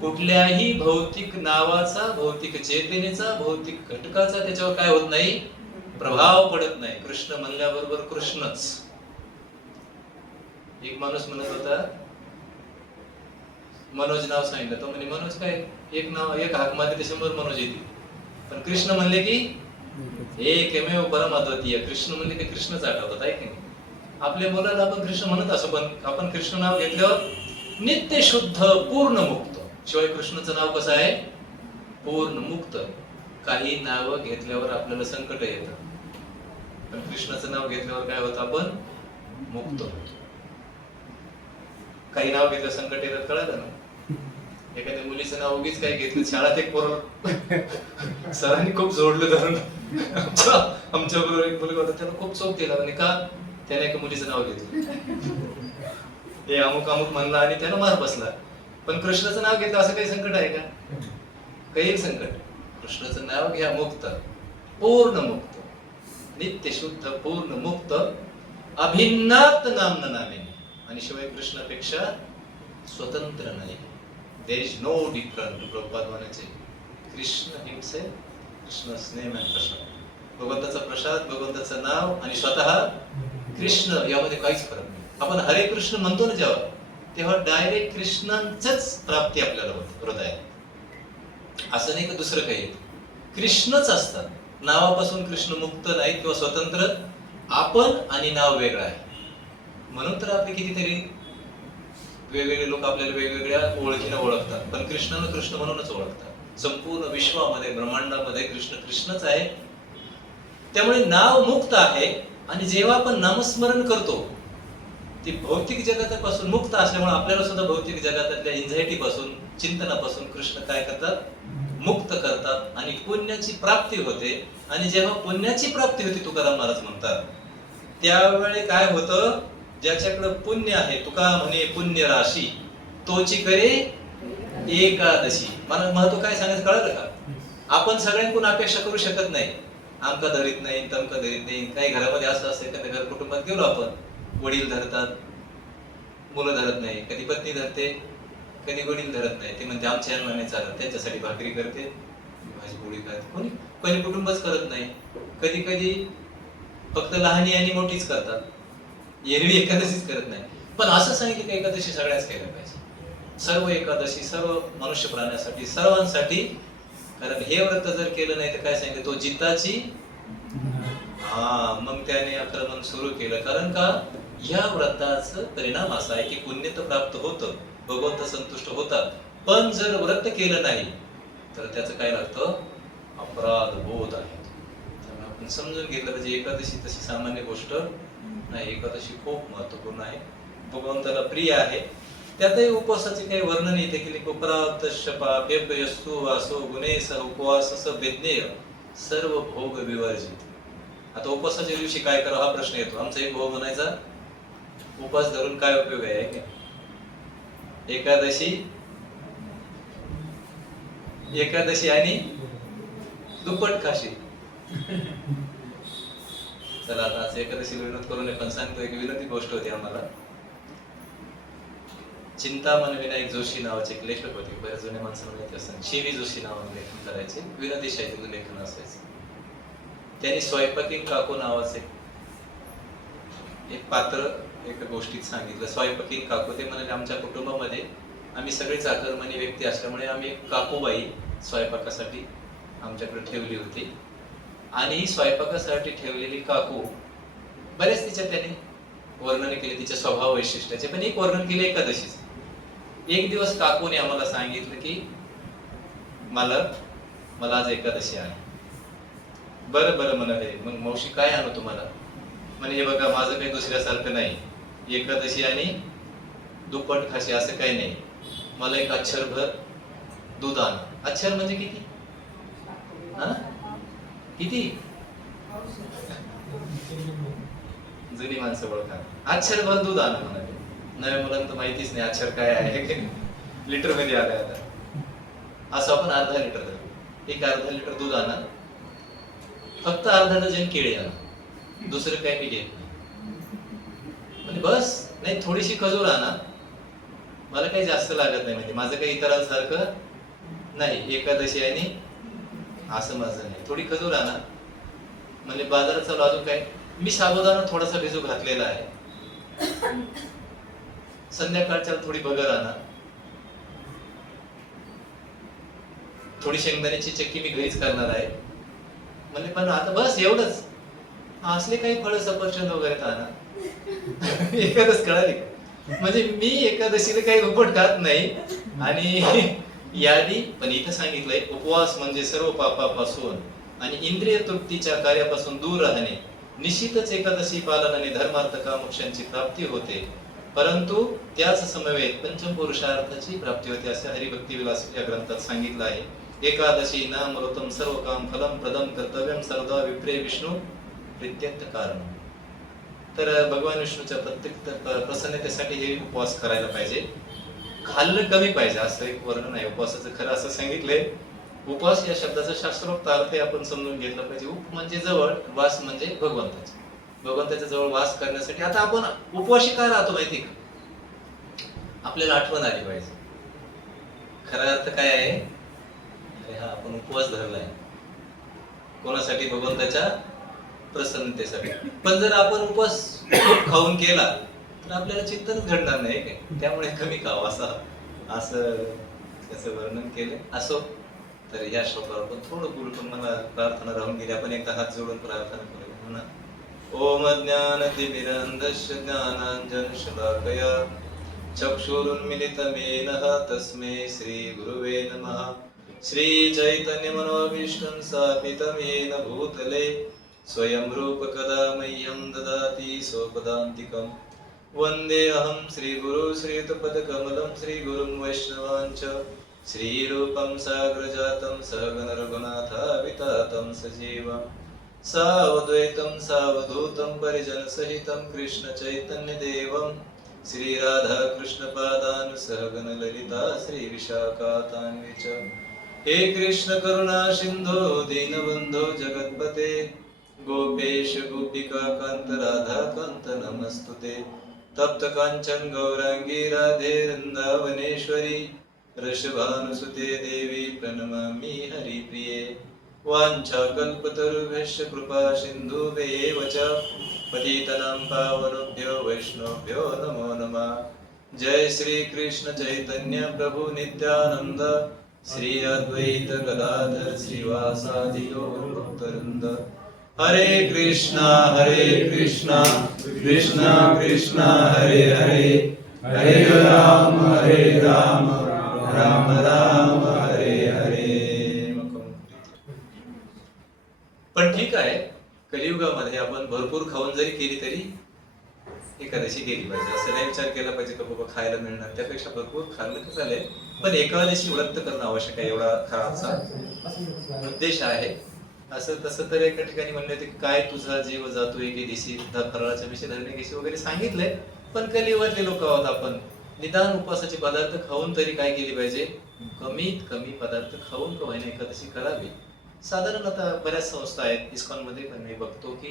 कुठल्याही भौतिक नावाचा, भौतिक चेतनेचा, भौतिक घटकाचा त्याच्यावर काय होत नाही, प्रभाव पडत नाही. कृष्ण म्हणल्याबरोबर कृष्णच. एक माणूस म्हणत होता, मनोज नाव सांगितलं, तो म्हणे मनोज काय, एक हाक मारली 100 मनोज येते. पण कृष्ण म्हणले की एकमेव परम अद्वितीय. कृष्ण म्हणले की कृष्णच आठवतात, आहे की नाही? आपल्या मुलाला आपण कृष्ण म्हणत असो, पण आपण कृष्ण नाव घेतल्यावर नित्य शुद्ध पूर्ण मुक्त. शिवाय कृष्णाचं नाव कसं आहे? पूर्ण मुक्त. काही नाव घेतल्यावर आपल्याला संकट येतं, पण कृष्णाचं नाव घेतल्यावर काय होतं, आपण मुक्त होतो. काही नाव घेतलं संकट येतात, कळलं ना? एखाद्या मुलीचं नाव उगीच काय घेतलं, शाळेत एक पोरं सरांनी खूप जोडलं धरून. आमच्या बरोबर एक मुलगा होता, त्याला खूप चोप दिला. म्हणजे का? त्याने एका मुलीचं नाव घेतलं, हे अमुक म्हणला आणि त्याला मार बसला. पण कृष्णाचं नाव घेतलं असं काही संकट आहे का? काही संकट. कृष्णाचं नाव घ्या, मुक्त, पूर्ण मुक्त, नित्य शुद्ध पूर्ण मुक्त, अभिन्नात नामना नामे. आणि शिवाय कृष्णापेक्षा स्वतंत्र नाही. There is no different. Prabhupada म्हणायचे कृष्ण हिमसेल्फ, कृष्णच नेम अँड प्रसाद. भगवंताचा प्रसाद, भगवंताचं नाव आणि स्वतः कृष्ण, यामध्ये काहीच फरक नाही. आपण हरे कृष्ण म्हणतो ना जेव्हा, तेव्हा डायरेक्ट कृष्णांचंच प्राप्ती आपल्याला होते हृदयात. असं नाही का दुसरं काही येतं, कृष्णच असतात. नावापासून कृष्ण मुक्त नाही किंवा स्वतंत्र आपण आणि नाव वेगळं आहे. म्हणून तर आपले कितीतरी वेगवेगळे लोक आपल्याला वेगवेगळ्या ओळखीने ओळखतात, पण कृष्णाला कृष्ण म्हणूनच ओळखतात. संपूर्ण विश्वामध्ये ब्रह्मांडामध्ये कृष्ण कृष्णच आहे. त्यामुळे नाव मुक्त आहे. आणि जेव्हा आपण नामस्मरण करतो ती भौतिक जगतापासून मुक्त असल्यामुळे आपल्याला सुद्धा भौतिक जगतातल्या एन्झायटी पासून, चिंतनापासून कृष्ण काय करतात, मुक्त करतात आणि पुण्याची प्राप्ती होते. आणि जेव्हा पुण्याची प्राप्ती होते, तुकाराम महाराज म्हणतात, त्यावेळी काय होतं, ज्याच्याकडे पुण्य आहे, तुका म्हणे पुण्य राशी तोची करे एकादशी. मला महत्व काय सांगायचं कळलं का? आपण सगळ्यांकडून अपेक्षा करू शकत नाही. आमका धरीत नाही, तमका धरीत नाही. काही घरामध्ये असं असतं, एखाद्या घर कुटुंबात गेलो आपण, वडील धरतात, मुलं धरत नाही, कधी पत्नी धरते, कधी वडील धरत नाही. ते म्हणते आमच्या नाही चालत, त्यांच्यासाठी भाकरी करते, भाजी पोळी करते. कोणी कोणी कुटुंबच करत नाही. कधी कधी फक्त लहानी आणि मोठीच करतात, एरवी एकादशीच करत नाही. पण असं सांगितलं की एकादशी सगळ्याच केल्या पाहिजे. सर्व एकादशी सर्व मनुष्य प्राण्यासाठी, सर्वांसाठी. कारण हे व्रत जर केलं नाही तर काय सांगितलं, तो जिताची. मग त्याने आक्रमण सुरू केलं. कारण का, या व्रताचा परिणाम असा आहे की पुण्य तर प्राप्त होतं, भगवंत संतुष्ट होतात. पण जर व्रत केलं नाही तर त्याचं काय लागतं, अपराध बोध आहे. त्यामुळे आपण समजून घेतलं पाहिजे, एकादशी तशी सामान्य गोष्ट नाही. एकादशी खूप महत्वपूर्ण आहे, भगवंताला प्रिय आहे. त्यातही उपवासाचे काही वर्णन येते की पापेभ्यस्तु वासो गुणेस उपवास वेज्ञेय सर्व भोग विवर्जित. आता उपवासाच्या दिवशी काय करावं हा प्रश्न येतो. आमचा एक भाऊ म्हणायचा, उपवास धरून काय उपयोग आहे? एकादशी आणि दुप्पट खाशी. चला आता आज एकादशीला विनोद करू नये, पण सांगतोय की विनोदी गोष्ट होती आम्हाला. चिंतामण विनायक जोशी नावाचे एक लेखक होते, बऱ्याच जुन्या माणसाला माहिती असतात. शिवी जोशी नावाने लेखन करायचे, विनोदी शैलीचं लेखन असायचं. त्यांनी स्वयंपाकीन काकू नावाचे एक पात्र एका गोष्टीत सांगितलं. स्वयंपाकीन काकू, ते म्हणाले आमच्या कुटुंबामध्ये आम्ही सगळेच आकर्मणी व्यक्ती असल्यामुळे आम्ही एक काकूबाई स्वयंपाकासाठी आमच्याकडे ठेवली होती. आणि स्वयंपाकासाठी ठेवलेली काकू बरेच तिच्या त्याने वर्णन केले, तिच्या स्वभाव वैशिष्ट्याचे. पण एक वर्णन केले एकादशीचे. एक दिवस काकूने आम्हाला सांगितलं की मला आज एकादशी आहे. बरं बरं म्हणाले, मग मावशी काय आणू तुम्हाला? म्हणे हे बघा, माझं काही दुसऱ्यासारखं नाही, एकादशी आणि दुप्पट खाशी असं काही नाही. मला एक अक्षरभर दूध आण. अक्षर म्हणजे किती? किती? जुनी माणसं ओळखा. अक्षरभर दूध आण म्हणाले. नव्या मुलांना माहितीच नाही अक्षर काय आहे. लिटर मध्ये आलंय आता. असं आपण अर्धा लिटर धरू. एक अर्धा लिटर दूध आणा, फक्त अर्धा डझन केळी आणा, दुसरं काही मी घेत नाही. म्हणजे बस. नाही, थोडीशी खजूर आणा, मला काही जास्त लागत नाही. म्हणजे माझं काही इतरांसारखं नाही, एकादशी आणि असं माझं नाही. थोडी खजूर आणा. म्हणजे बाजारात चालू अजून काय, मी साबुदाणा थोडासा भिजू घातलेला आहे. संध्याकाळच्या थोडी बगर आणा, थोडी शेंगदाण्याची चक्की मी घरीच करणार आहे. म्हणजे पण आता बस एवढंच. असले काही फळ सफरचंद वगैरे तर आणा. एकादश कळाली. म्हणजे मी एकादशीला काही उपट खात नाही. आणि यादी पण इथं सांगितलंय, उपवास म्हणजे सर्व पापापासून आणि इंद्रिय तृप्तीच्या कार्यापासून दूर राहणे. निश्चितच एकादशी पालनाने धर्मार्थ कामोक्षांची प्राप्ती होते, परंतु त्याच समवेत पंचपुरुषार्थाची प्राप्ती होते, असे हरिभक्ती विलास या ग्रंथात सांगितलं आहे. एकादशी नाम मृतम सर्व काम फलम प्रदम कर्तव्यम सर्वदा विप्रे विष्णू प्रित्यर्थ कारण. तर भगवान विष्णूच्या प्रत्येक प्रसन्नतेसाठी हे उपवास करायला पाहिजे. खाल्लं कमी पाहिजे असं एक वर्णन आहे उपवासाचं. खरं असं सांगितलंय, उपवास या शब्दाचा शास्त्रोक्त अर्थ आपण समजून घेतला पाहिजे. उप म्हणजे जवळ, वास म्हणजे भगवंताच्या जवळ वास करण्यासाठी. आता आपण उपवासी काय राहतो माहिती का? आपल्याला आठवण आली पाहिजे खरा अर्थ काय आहे. अरे हा, आपण उपवास धरलाय कोणासाठी? भगवंताच्या प्रसन्नतेसाठी. पण जर आपण उपवास खाऊन केला तर आपल्याला चिंतनच घडणार नाही काय. त्यामुळे कमी खावं असं त्याचं वर्णन केलं. असो, तर या श्लोकावर आपण थोडं बोलू, पण मला प्रार्थना राहून गेली. आपण एकदा हात जोडून प्रार्थना करूया. म्हणा, ओम ज्ञानतिमिरन्धस्य ज्ञानाञ्जनशलाकया चक्षुरुन्मिलितमेन तस्मै श्रीगुरुवे नमः। श्रीचैतन्यमनोभीष्टं स्थापितं येन भूतले स्वयं रूप कदा मह्यं ददाति स्वपदान्तिकं। वन्देऽहं श्रीगुरु श्रीयुतपदकमलं श्रीगुरुं वैष्णवांच श्रीरूपं साग्रजातं सहगण रघुनाथावितातं सजीवं सावद्वैतं सावधूतं परिजनसहितं कृष्णचैतन्यदेवं श्रीराधाकृष्णपादान् सहगण ललिता श्रीविशाखातान्वी च। हे कृष्ण करुणा सिन्धो दीनबन्धो जगत्पते गोपेश गोपिका कान्त राधा कान्त नमस्तुते। तप्त कांचन गौरांगी राधे वृंदावनेश्वरी वृषभानुसुते देवी प्रणमामि हरिप्रिये। वाञ्छाकल्पतरुभ्यश्च कृपा सिन्धुभ्येव च पतितनां पावनेभ्यो वैष्णवेभ्यो नमो नमः। जय श्री कृष्ण चैतन्य प्रभु नित्यानंद श्री अद्वैत गदाधर श्रीवासादि गौर भक्तवृंद। हरे कृष्णा कृष्णा कृष्णा हरे हरे हरे राम राम राम हरे हरे। पण ठीक आहे, कलियुगामध्ये आपण भरपूर खाऊन जरी केली तरी एकादशी केली पाहिजे, असं नाही विचार केला पाहिजे का बाबा खायला मिळणार, त्यापेक्षा भरपूर खाल्लं तर चालेल, पण एकादशी व्रत करणं आवश्यक आहे, एवढा खरा आमचा उद्देश आहे। असं तसं तर एका ठिकाणी म्हणले होते काय तुझा जीव जातो एके दिवशी फराळाच्या विषय धरणे कशी वगैरे सांगितलंय, पण कलियुगातले लोक आहोत आपण, निदान उपवासाचे पदार्थ खाऊन तरी काय केली पाहिजे, कमीत कमी पदार्थ खाऊन का होईना एकादशी करावी। साधारण आता बऱ्याच संस्था आहेत, इस्कॉन मध्ये पण मी बघतो की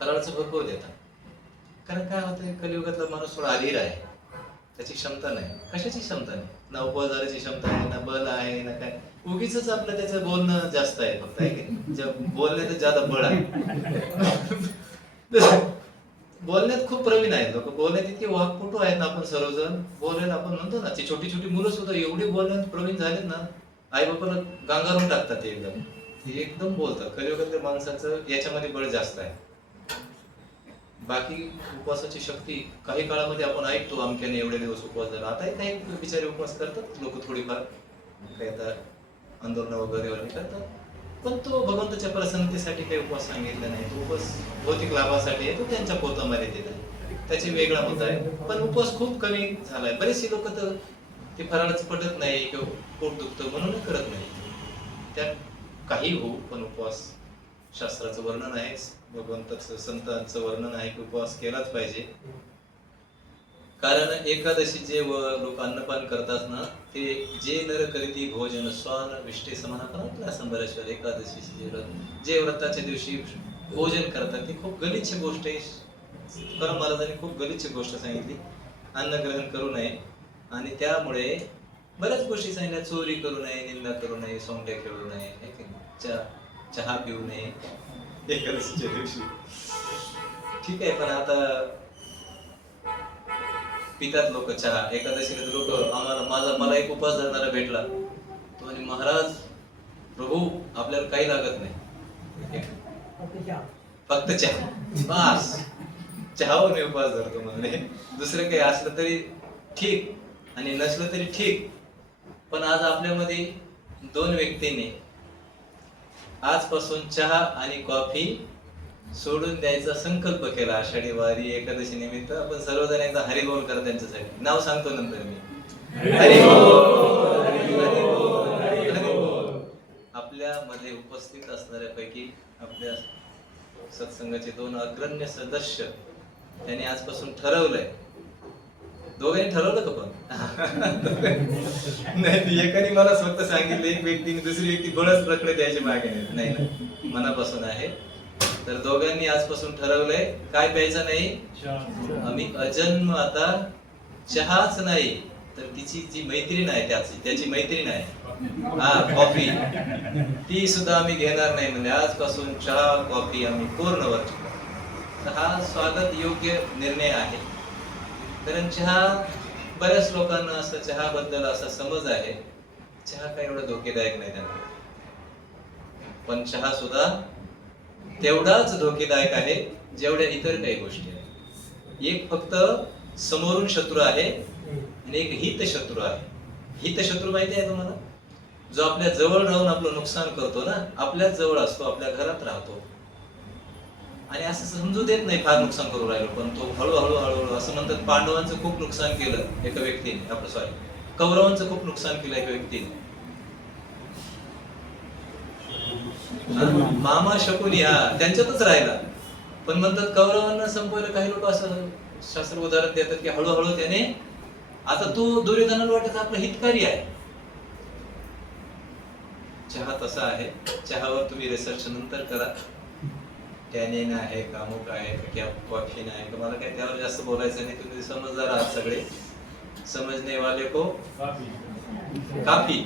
फराळाचं भरपूर देतात, कारण काय होतं कलियुगातला माणूस थोडा अधीर आहे, त्याची क्षमता नाही, कशाची क्षमता नाही, ना उपवास धरायची क्षमता आहे, ना बल आहे, ना काय, उगीच आपलं त्याचं बोलणं जास्त आहे फक्त, आहे की बोलण्यात ज्यादा बळ आहे बोलण्यात खूप प्रवीण आहेत लोक, बोलण्यात इतके वाकपटू आहेत ना, आपण सर्वजण बोलायला आपण म्हणतो ना, ती छोटी छोटी मुलं सुद्धा एवढी बोलण्यात प्रवीण झालेत ना, आई बापाला गांगारून टाकतात ते एकदम बोलतात। कलियुगातल्या माणसाचं याच्यामध्ये बळ जास्त आहे, बाकी उपवासाची शक्ती काही काळामध्ये आपण ऐकतो अमक्याने एवढे दिवस उपवास झाला, आता काही बिचारे उपवास करतात लोक थोडीफार, काही आता आंदोलन वगैरे करतात, पण तो भगवंताच्या प्रसन्नतेसाठी काही उपवास सांगितला नाही, तो उपवास भौतिक लाभासाठी आहे, तो त्यांच्या पोतामध्ये दिला, त्याची वेगळा मुद्दा आहे। पण उपवास खूप कमी झालाय, बरेचसे लोक तर ते फराळाचं पटत नाही किंवा पोट दुखतं म्हणून करत नाही, त्या काही हो, पण उपवास शास्त्राचं वर्णन आहे, भगवंताचं संतांचं वर्णन आहे की उपवास केलाच पाहिजे, कारण एकादशी जे लोक अन्नपान करतात ना, ते जे नर करीती भोजन स्वान विष्टे समान, आपण आपल्या संबरेश्वर एकादशीचे जे व्रताच्या दिवशी भोजन करतात ते खूप गलिच्छ गोष्ट आहे, तुकाराम महाराजांनी खूप गलिच्छ गोष्ट सांगितली, अन्न ग्रहण करू नये, आणि त्यामुळे बऱ्याच गोष्टी सांगितल्या, चोरी करू नये, निंदा करू नये, सोंगट्या खेळू नये, चहा पिऊ नये एकादशीच्या दिवशी, ठीक आहे, पण आता पितात लोक चहा एकादशीला, लोक मला एक उपवास धरणारा भेटला, तो म्हणे महाराज प्रभू आपल्याला काही लागत नाही, फक्त चहा, बस चहावर मी उपवास धरतो म्हणजे, दुसरं काही असलं तरी ठीक आणि नसलं तरी ठीक, पण आज आपल्यामध्ये दोन व्यक्तींनी आजपासून चहा आणि कॉफी सोडून द्यायचा संकल्प केला, आषाढी वारी एकादशी निमित्त आपण सर्वजण एकदा हरिबोल करा त्यांच्यासाठी, नाव सांगतो नंतर मी, हरिबोल हरिबोल। आपल्या मध्ये उपस्थित असणाऱ्यापैकी आपल्या सत्संगाचे दोन अग्रण्य सदस्य त्यांनी आजपासून ठरवलंय, दोघांनी ठरवलं का पण नाही, एकाने मला स्वतः सांगितलं, एक व्यक्तीने, दुसरी व्यक्ती बळच रकडे द्यायचे मागे नाही, मनापासून आहे, तर दोघांनी आजपासून ठरवलंय काय प्यायचं नाही, आम्ही अजन्म आता चहाच नाही, तर तिची जी मैत्रीण आहे त्याची मैत्रीण आहे हा कॉफी, ती सुद्धा आम्ही घेणार नाही, म्हणजे आजपासून चहा कॉफी आम्ही पूर्ण वर्ष, तर हा स्वागत योग्य निर्णय आहे, कारण चहा बऱ्याच लोकांना असं चहाबद्दल असा समज आहे, चहा काय एवढं धोकेदायक नाही त्यांना, पण चहा सुद्धा तेवढाच धोकेदायक आहे जेवढ्या इतर काही गोष्टी आहेत. एक फक्त समोरून शत्रू आहे आणि एक हित शत्रू आहे. हित शत्रू माहिती आहे तुम्हाला? जो आपल्या जवळ राहून आपलं नुकसान करतो ना, आपल्याच जवळ असतो, आपल्या घरात राहतो आणि असं समजू देत नाही फार नुकसान करू राहिलो, पण तो हळूहळू हळूहळू असं म्हणतात पांडवांचं खूप नुकसान केलं एका व्यक्तीने, आपलं सॉरी कौरवांचं खूप नुकसान केलं एका व्यक्तीने. मामा शकुनी हा त्यांच्यातच राहिला, पण म्हणतात कौरवांना संपवलं. काही लोक असं शास्त्र उदाहरण देतात की हळूहळू त्याने, आता तो दुर्योधनाला वाटत आपला हितकारी आहे. चहा तसा आहे, चहावर तुम्ही रिसर्च नंतर करा, टॅनिन आहे का अमुक आहे का कॉफीन आहे का, मला काय त्यावर जास्त बोलायचं नाही. तुम्ही समजदार आहात सगळे, समजने वाले को काफी.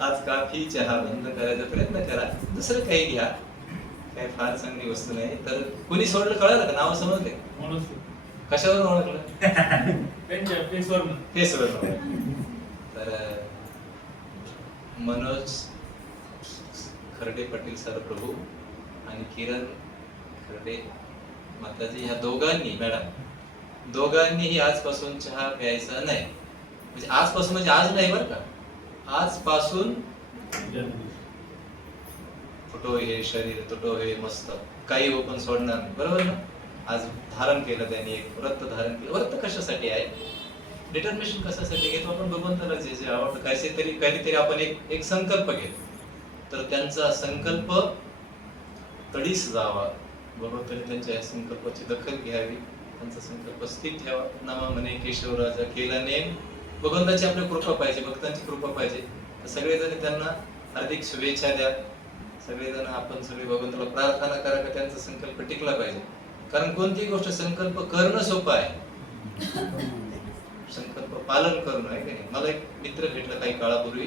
आज काफी चहा बंद करायचा प्रयत्न करा, दुसरं काही घ्या, काय फार चांगली वस्तू नाही. तर कुणी सोडलं कळलं का? नाव समजले? कशावर ओळखलं? फेसवर. तर मनोज खर्डे पाटील सर प्रभू आणि किरण खर्डे माताजी ह्या दोघांनी, मॅडम दोघांनीही आजपासून चहा प्यायचा नाही. म्हणजे आजपासून म्हणजे आज नाही बरं का, आजपासून तुटो हे शरीर, तुटो हे मस्त, काही ओपन सोडणार नाही, बरोबर ना? आज धारण केलं त्यांनी, एक व्रत धारण केलं. व्रत कशासाठी आहे? डिटर्मिनेशन कशासाठी घेतो आपण? भगवंताला जे जे आवडतं काहीतरी आपण एक संकल्प घेतो, तर त्यांचा संकल्प तडीस जावा, भगवंताने त्यांच्या या संकल्पाची दखल घ्यावी, त्यांचा संकल्प स्थिर ठेवा. नमा म्हणे केशवराजा केला नेम, भगवंताची आपली कृपा पाहिजे, भक्तांची कृपा पाहिजे. तर सगळेजण त्यांना हार्दिक शुभेच्छा द्या. सगळेजण आपण सगळे भगवंताला प्रार्थना करा की त्यांचा संकल्प टिकला पाहिजे. कारण कोणतीही गोष्ट संकल्प करणं सोपं आहे, संकल्प पालन करणं आहे की नाही. मला एक मित्र भेटला काही काळापूर्वी,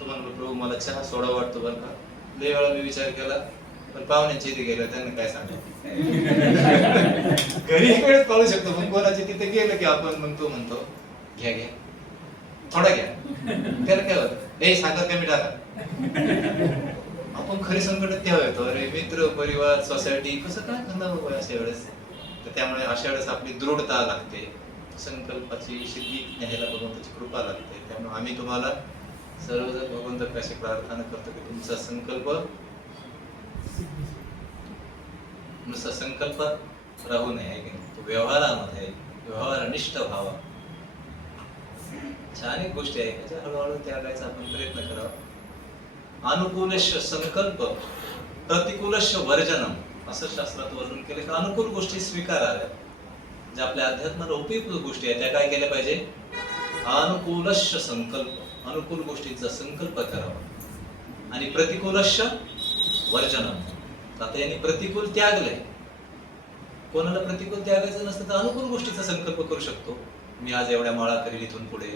तो म्हणलो प्रभू मला चहा सोडा वाटतो बरं का. लय वेळा मी विचार केला, पण पाहुण्यांच्या इथे गेलं त्यांना काय सांगायचं, घरी इकडेच पाहू शकतो, पण कोणाच्या तिथे गेलं की आपण मग तो म्हणतो घ्या घ्या थोडा घ्या, त्याला काय होतं, हे साखर कमी टाका. आपण खरी संकटात तेव्हा येतो, अरे मित्र परिवार सोसायटी कसं काय करणार बाबा अशा वेळेस. तर त्यामुळे अशा वेळेस आपली दृढता लागते, संकल्पाची सिद्धी न्यायला भगवंताची कृपा लागते. त्यामुळे आम्ही तुम्हाला सर्वजण भगवंताची प्रार्थना करतो की तुमचा संकल्प नुसता संकल्प राहू नये, तो व्यवहारामध्ये व्यवहारनिष्ठ व्हावा. छान एक गोष्टी आहे त्याच्या हळूहळू त्यागायचा आपण प्रयत्न करावा. अनुकूलश्य संकल्प प्रतिकूलश्य वर्जनम, असं शास्त्रात वर्णन केलं की अनुकूल गोष्टी स्वीकाराव्या, ज्या आपल्या अध्यात्माला उपयुक्त गोष्टी आहेत त्या काय केल्या पाहिजे? अनुकूलश्य संकल्प, अनुकूल गोष्टींचा संकल्प करावा. आणि प्रतिकूलश्य वर्जनम, आता यांनी प्रतिकूल त्यागलंय. कोणाला प्रतिकूल त्यागायचं नसतं तर अनुकूल गोष्टीचा संकल्प करू शकतो. मी आज एवढ्या माळा करेल इथून पुढे,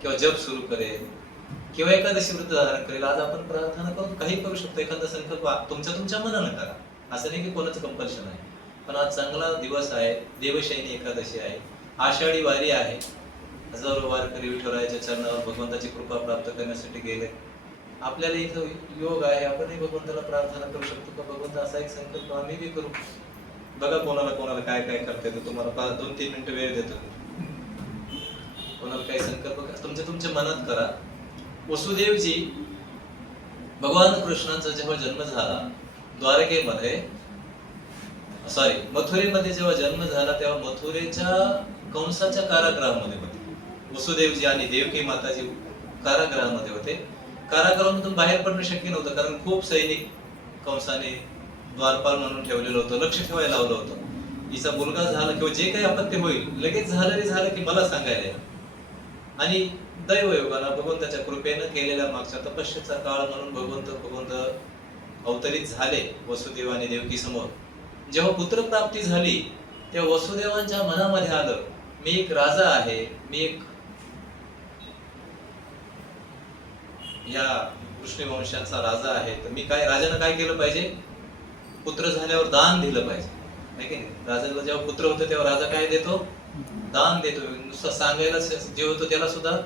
किंवा जप सुरू करेल, किंवा एकादशी व्रत धारण करेल. आज आपण प्रार्थना करून काही करू शकतो, एखादा संकल्प तुमच्या मनानं करा, असं नाही की कोणाचं कंपल्शन आहे. पण आज चांगला दिवस आहे, देवशयनी एकादशी आहे, आषाढी वारी आहे, हजारो वारकरी विठुरायाच्या चरणावर भगवंताची कृपा प्राप्त करण्यासाठी गेले. आपल्याला इथं योग आहे, आपणही भगवंताला प्रार्थना करू शकतो का भगवंत असा एक संकल्प आम्ही बी करू. बघा कोणाला काय काय करता येतं, तुम्हाला 2-3 मिनिटं वेळ देतो. कोणाला काही संकल्प तुमच्या मनात करा. वसुदेवजी भगवान कृष्णांचा जेव्हा जन्म झाला द्वारकेमध्ये, मथुरेमध्ये जेव्हा जन्म झाला, तेव्हा मथुरेच्या कंसाच्या कारागृहामध्ये होते. वसुदेवजी आणि देवकी माताजी कारागृहामध्ये होते. कारागृहामधून बाहेर पडणं शक्य नव्हतं, कारण खूप सैनिक कंसाने द्वारपाल म्हणून ठेवलेलं होतं, लक्ष ठेवायला लावलं होतं. हिचा मुलगा झाला किंवा जे काही अपत्य होईल लगेच झालं की मला सांगायला. आणि दैवयोगाला भगवंताच्या कृपेनं केलेल्या मागच्या तपस्येचा काळ म्हणून भगवंत अवतरित झाले वसुदेव आणि देवकी समोर. जेव्हा पुत्रप्राप्ती झाली तेव्हा वसुदेवांच्या मनामध्ये आलं, मी एक राजा आहे, मी एक या वंशाचा राजा आहे, तर मी राजानं काय केलं पाहिजे? पुत्र झाल्यावर दान दिलं पाहिजे, है की नाही? राजाला जेव्हा पुत्र होतं तेव्हा राजा काय देतो? दान देतो. नुसतं सांगायला जे होतं त्याला सुद्धा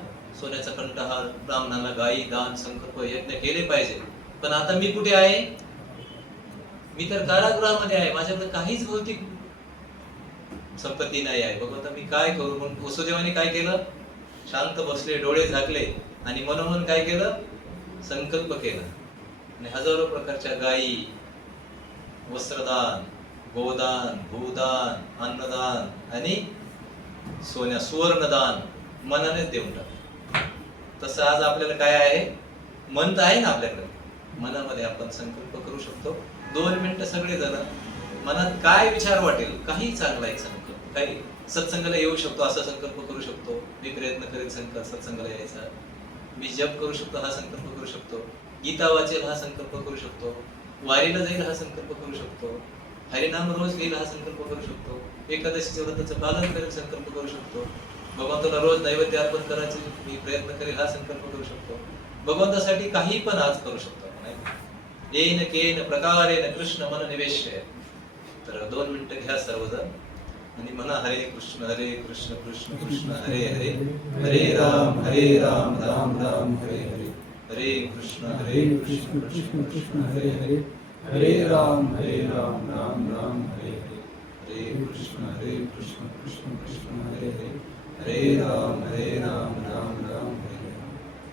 सोन्याचा कंठहार, ब्राह्मणाला गायी, दान, संकल्प, यज्ञ केले पाहिजे. पण आता मी कुठे आहे? मी तर कारागृहामध्ये आहे, माझ्याकडे काहीच भौतिक संपत्ती नाही आहे, भगवंता मी काय करू? म्हणून वसुदेवाने काय केलं? शांत बसले, डोळे झाकले आणि मनोमन काय केलं? संकल्प केला. आणि हजारो प्रकारच्या गायी, वस्त्रदान, गोदान, भूदान, अन्नदान आणि सुवर्णदान मनानेच देऊन टाक. तसं आज आपल्याला काय आहे? मन तर आहे ना आपल्याकडे, मनामध्ये आपण संकल्प करू शकतो. 2 मिनिटं सगळे जण मनात काय विचार वाटेल, काही चांगला एक संकल्प, काही सत्संगाला येऊ शकतो असा संकल्प करू शकतो. मी प्रयत्न करेल सत्संगाला यायचा, मी जप करू शकतो हा संकल्प करू शकतो, गीता वाचेल हा संकल्प करू शकतो, वारीला जाईल हा संकल्प करू शकतो, हरिनाम रोज घेईल हा संकल्प करू शकतो, एकादशीच्या व्रताचं पालन करेल संकल्प करू शकतो, भगवंताला रोज नैवेद्य अर्पण करायचे मी प्रयत्न करेल हा संकल्प करू शकतो. भगवंतासाठी काही पण आज करू शकतो आपण. येन केन प्रकारेण कृष्ण मन निवेश्य. तर 2 मिनिटं घ्या सर्वजण आणि म्हणा हरे कृष्ण कृष्ण कृष्ण हरे हरे, हरे राम राम राम हरे हरे, हरे कृष्ण कृष्ण कृष्ण हरे हरे, हरे राम राम राम हरे हरे, हरे कृष्ण कृष्ण कृष्ण हरे हरे, हरे राम राम राम हरे हरे,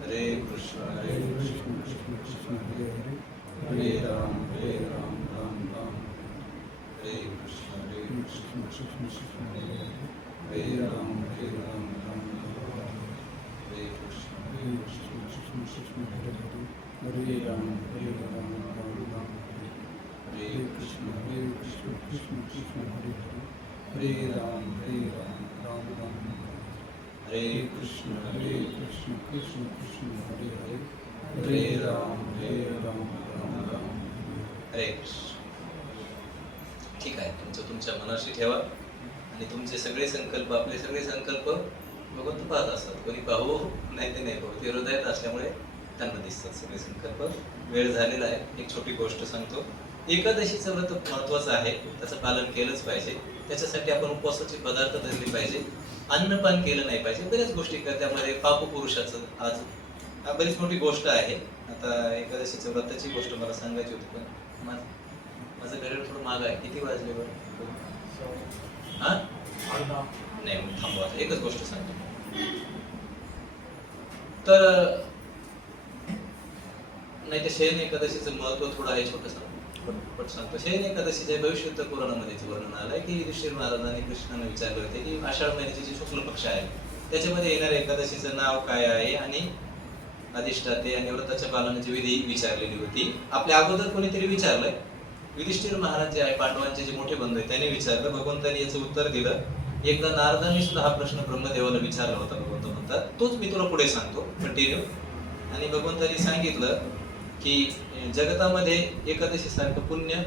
हरे कृष्ण कृष्ण कृष्ण हरे हरे, हरे राम राम राम हरे कृष्ण कृष्ण कृष्ण हरे हरे, हरे राम राम राम हरे कृष्ण कृष्ण कृष्ण हरे हरे, हरे राम राम राम हरे कृष्ण कृष्ण कृष्ण हरे हरे, हरे राम राम राम हरे कृष्ण कृष्ण कृष्ण हरे हरे, हरे राम राम राम हरे कृष्ण. ठीक आहे, तुमचं तुमच्या मनाशी ठेवा आणि तुमचे सगळे संकल्प, आपले सगळे संकल्प भगवंत पाहत असतात. कोणी पाहू नाही ते नाही पाहू, ते हृदयात असल्यामुळे त्यांना दिसतात सगळे संकल्प. वेळ झालेला आहे. एक छोटी गोष्ट सांगतो. एकादशीचं व्रत महत्वाचं आहे, त्याचं पालन केलंच पाहिजे. त्याच्यासाठी आपण उपवासाचे पदार्थ धरले पाहिजे, अन्नपान केलं नाही पाहिजे. बऱ्याच गोष्टी त्यामध्ये पापपुरुषाचं आज बरीच मोठी गोष्ट आहे. आता एकादशीच्या व्रताची गोष्ट मला सांगायची होती, पण माझं घड्याळ थोडं मागं आहे. किती वाजले बरं? हा नाही, मग थांबवा, एकच गोष्ट सांगतो. तर नाही, ते शयन एकादशीचं महत्व थोडं आहे, छोटंसं पट सांगतो. शयन एकादशीच्या भविष्ययुक्त पुराणामध्ये वर्णन आलंय की युधिष्ठिर महाराजांनी कृष्णाने विचारले होते की आषाढ महिन्याचे जे शुक्ल पक्ष आहे त्याच्यामध्ये येणाऱ्या एकादशीचं नाव काय आहे आणि अधिष्ठाते आणि व्रताच्या पालनाची विधी विचारलेली होती. आपल्या अगोदर कोणीतरी विचारलंय. युधिष्ठिर महाराज जे आहे, पांडवांचे जे मोठे बंधू आहेत, त्यांनी विचारलं. भगवंतांनी याचं उत्तर दिलं. एकदा नारदांनी सुद्धा हा प्रश्न ब्रह्मदेवाला विचारला होता. भगवंत म्हणतात तोच मी तुला पुढे सांगतो, कंटिन्यू. आणि भगवंतांनी सांगितलं की जगतामध्ये एकादशी सारखं पुण्य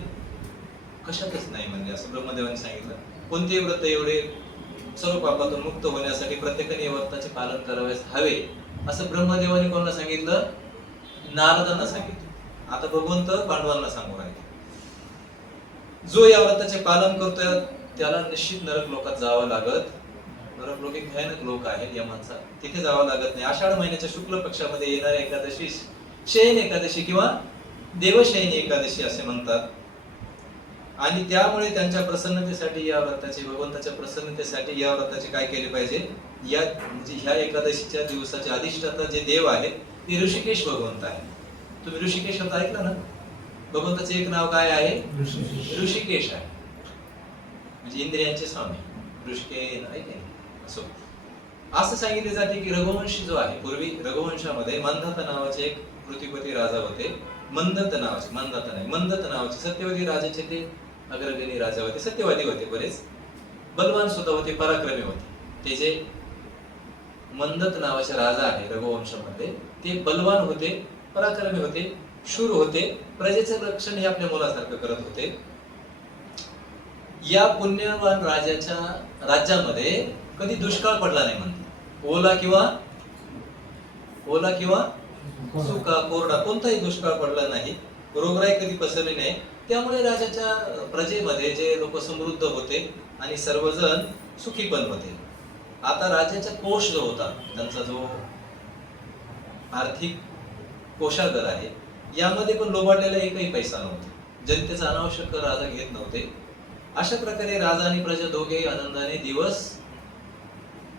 कशातच नाही, म्हणजे असं ब्रह्मदेवाने सांगितलं. कोणते व्रत एवढे सर्व पापातून मुक्त होण्यासाठी प्रत्येकाने या व्रताचे पालन करावयास हवे, असं ब्रह्मदेवाने कोणाला सांगितलं? नारदांना सांगितलं. आता भगवंत पांडवांना सांगू राहिले, जो या व्रताचे पालन करतोय त्याला निश्चित नरक लोकात जावं लागत. नरक लोक एक भयानक लोक आहे यमांचा, तिथे जावं लागत नाही. आषाढ महिन्याच्या शुक्ल पक्षामध्ये येणाऱ्या एकादशी शयन एकादशी किंवा देवशयनी एकादशी असे म्हणतात. आणि त्यामुळे त्यांच्या प्रसन्नतेसाठी या व्रताचे, भगवंताच्या प्रसन्नतेसाठी या व्रताचे काय केले पाहिजे? या म्हणजे ह्या एकादशीच्या दिवसाचे अधिष्ठाता जे देव आहेत ते ऋषिकेश भगवंत आहे. तुम्ही ऋषिकेश होता ऐकलं ना? भगवंताचे एक नाव काय आहे? ऋषिकेश आहे, म्हणजे इंद्रियांचे स्वामी. ऋषिकेश ऐकले असो. असं सांगितले जाते की रघुवंश जो आहे, पूर्वी रघुवंशामध्ये मंदत नावाचे एक पृथ्वीपती राजा होते. मंदत नावाचे सत्यवती राजाचे ते अग्रगणी राजा होते. सत्यवादी होते, बरेच बलवान सुद्धा होते, पराक्रमी होते. ते जे मंदत नावाचे राजा आहे रघुवंशामध्ये, ते बलवान होते, पराक्रमी होते, शूर होते, प्रजेचं रक्षण हे आपल्या मुलासारखं करत होते. या पुण्यवान राजाच्या राज्यामध्ये कधी दुष्काळ पडला नाही म्हणते. ओला किंवा सुका कोरडा कोणताही दुष्काळ पडला नाही. रोगराई कधी पसरली नाही. त्यामुळे राजाच्या प्रजेमध्ये जे लोक समृद्ध होते आणि सर्वजण सुखी पण होते. आता राज्याचा कोश जो होता, त्यांचा जो आर्थिक कोशागार आहे, यामध्ये पण लोबाडलेला एकही पैसा नव्हता. जनतेचा अनावश्यक कर राजा घेत नव्हते. अशा प्रकारे राजा आणि प्रजा दोघेही आनंदाने दिवस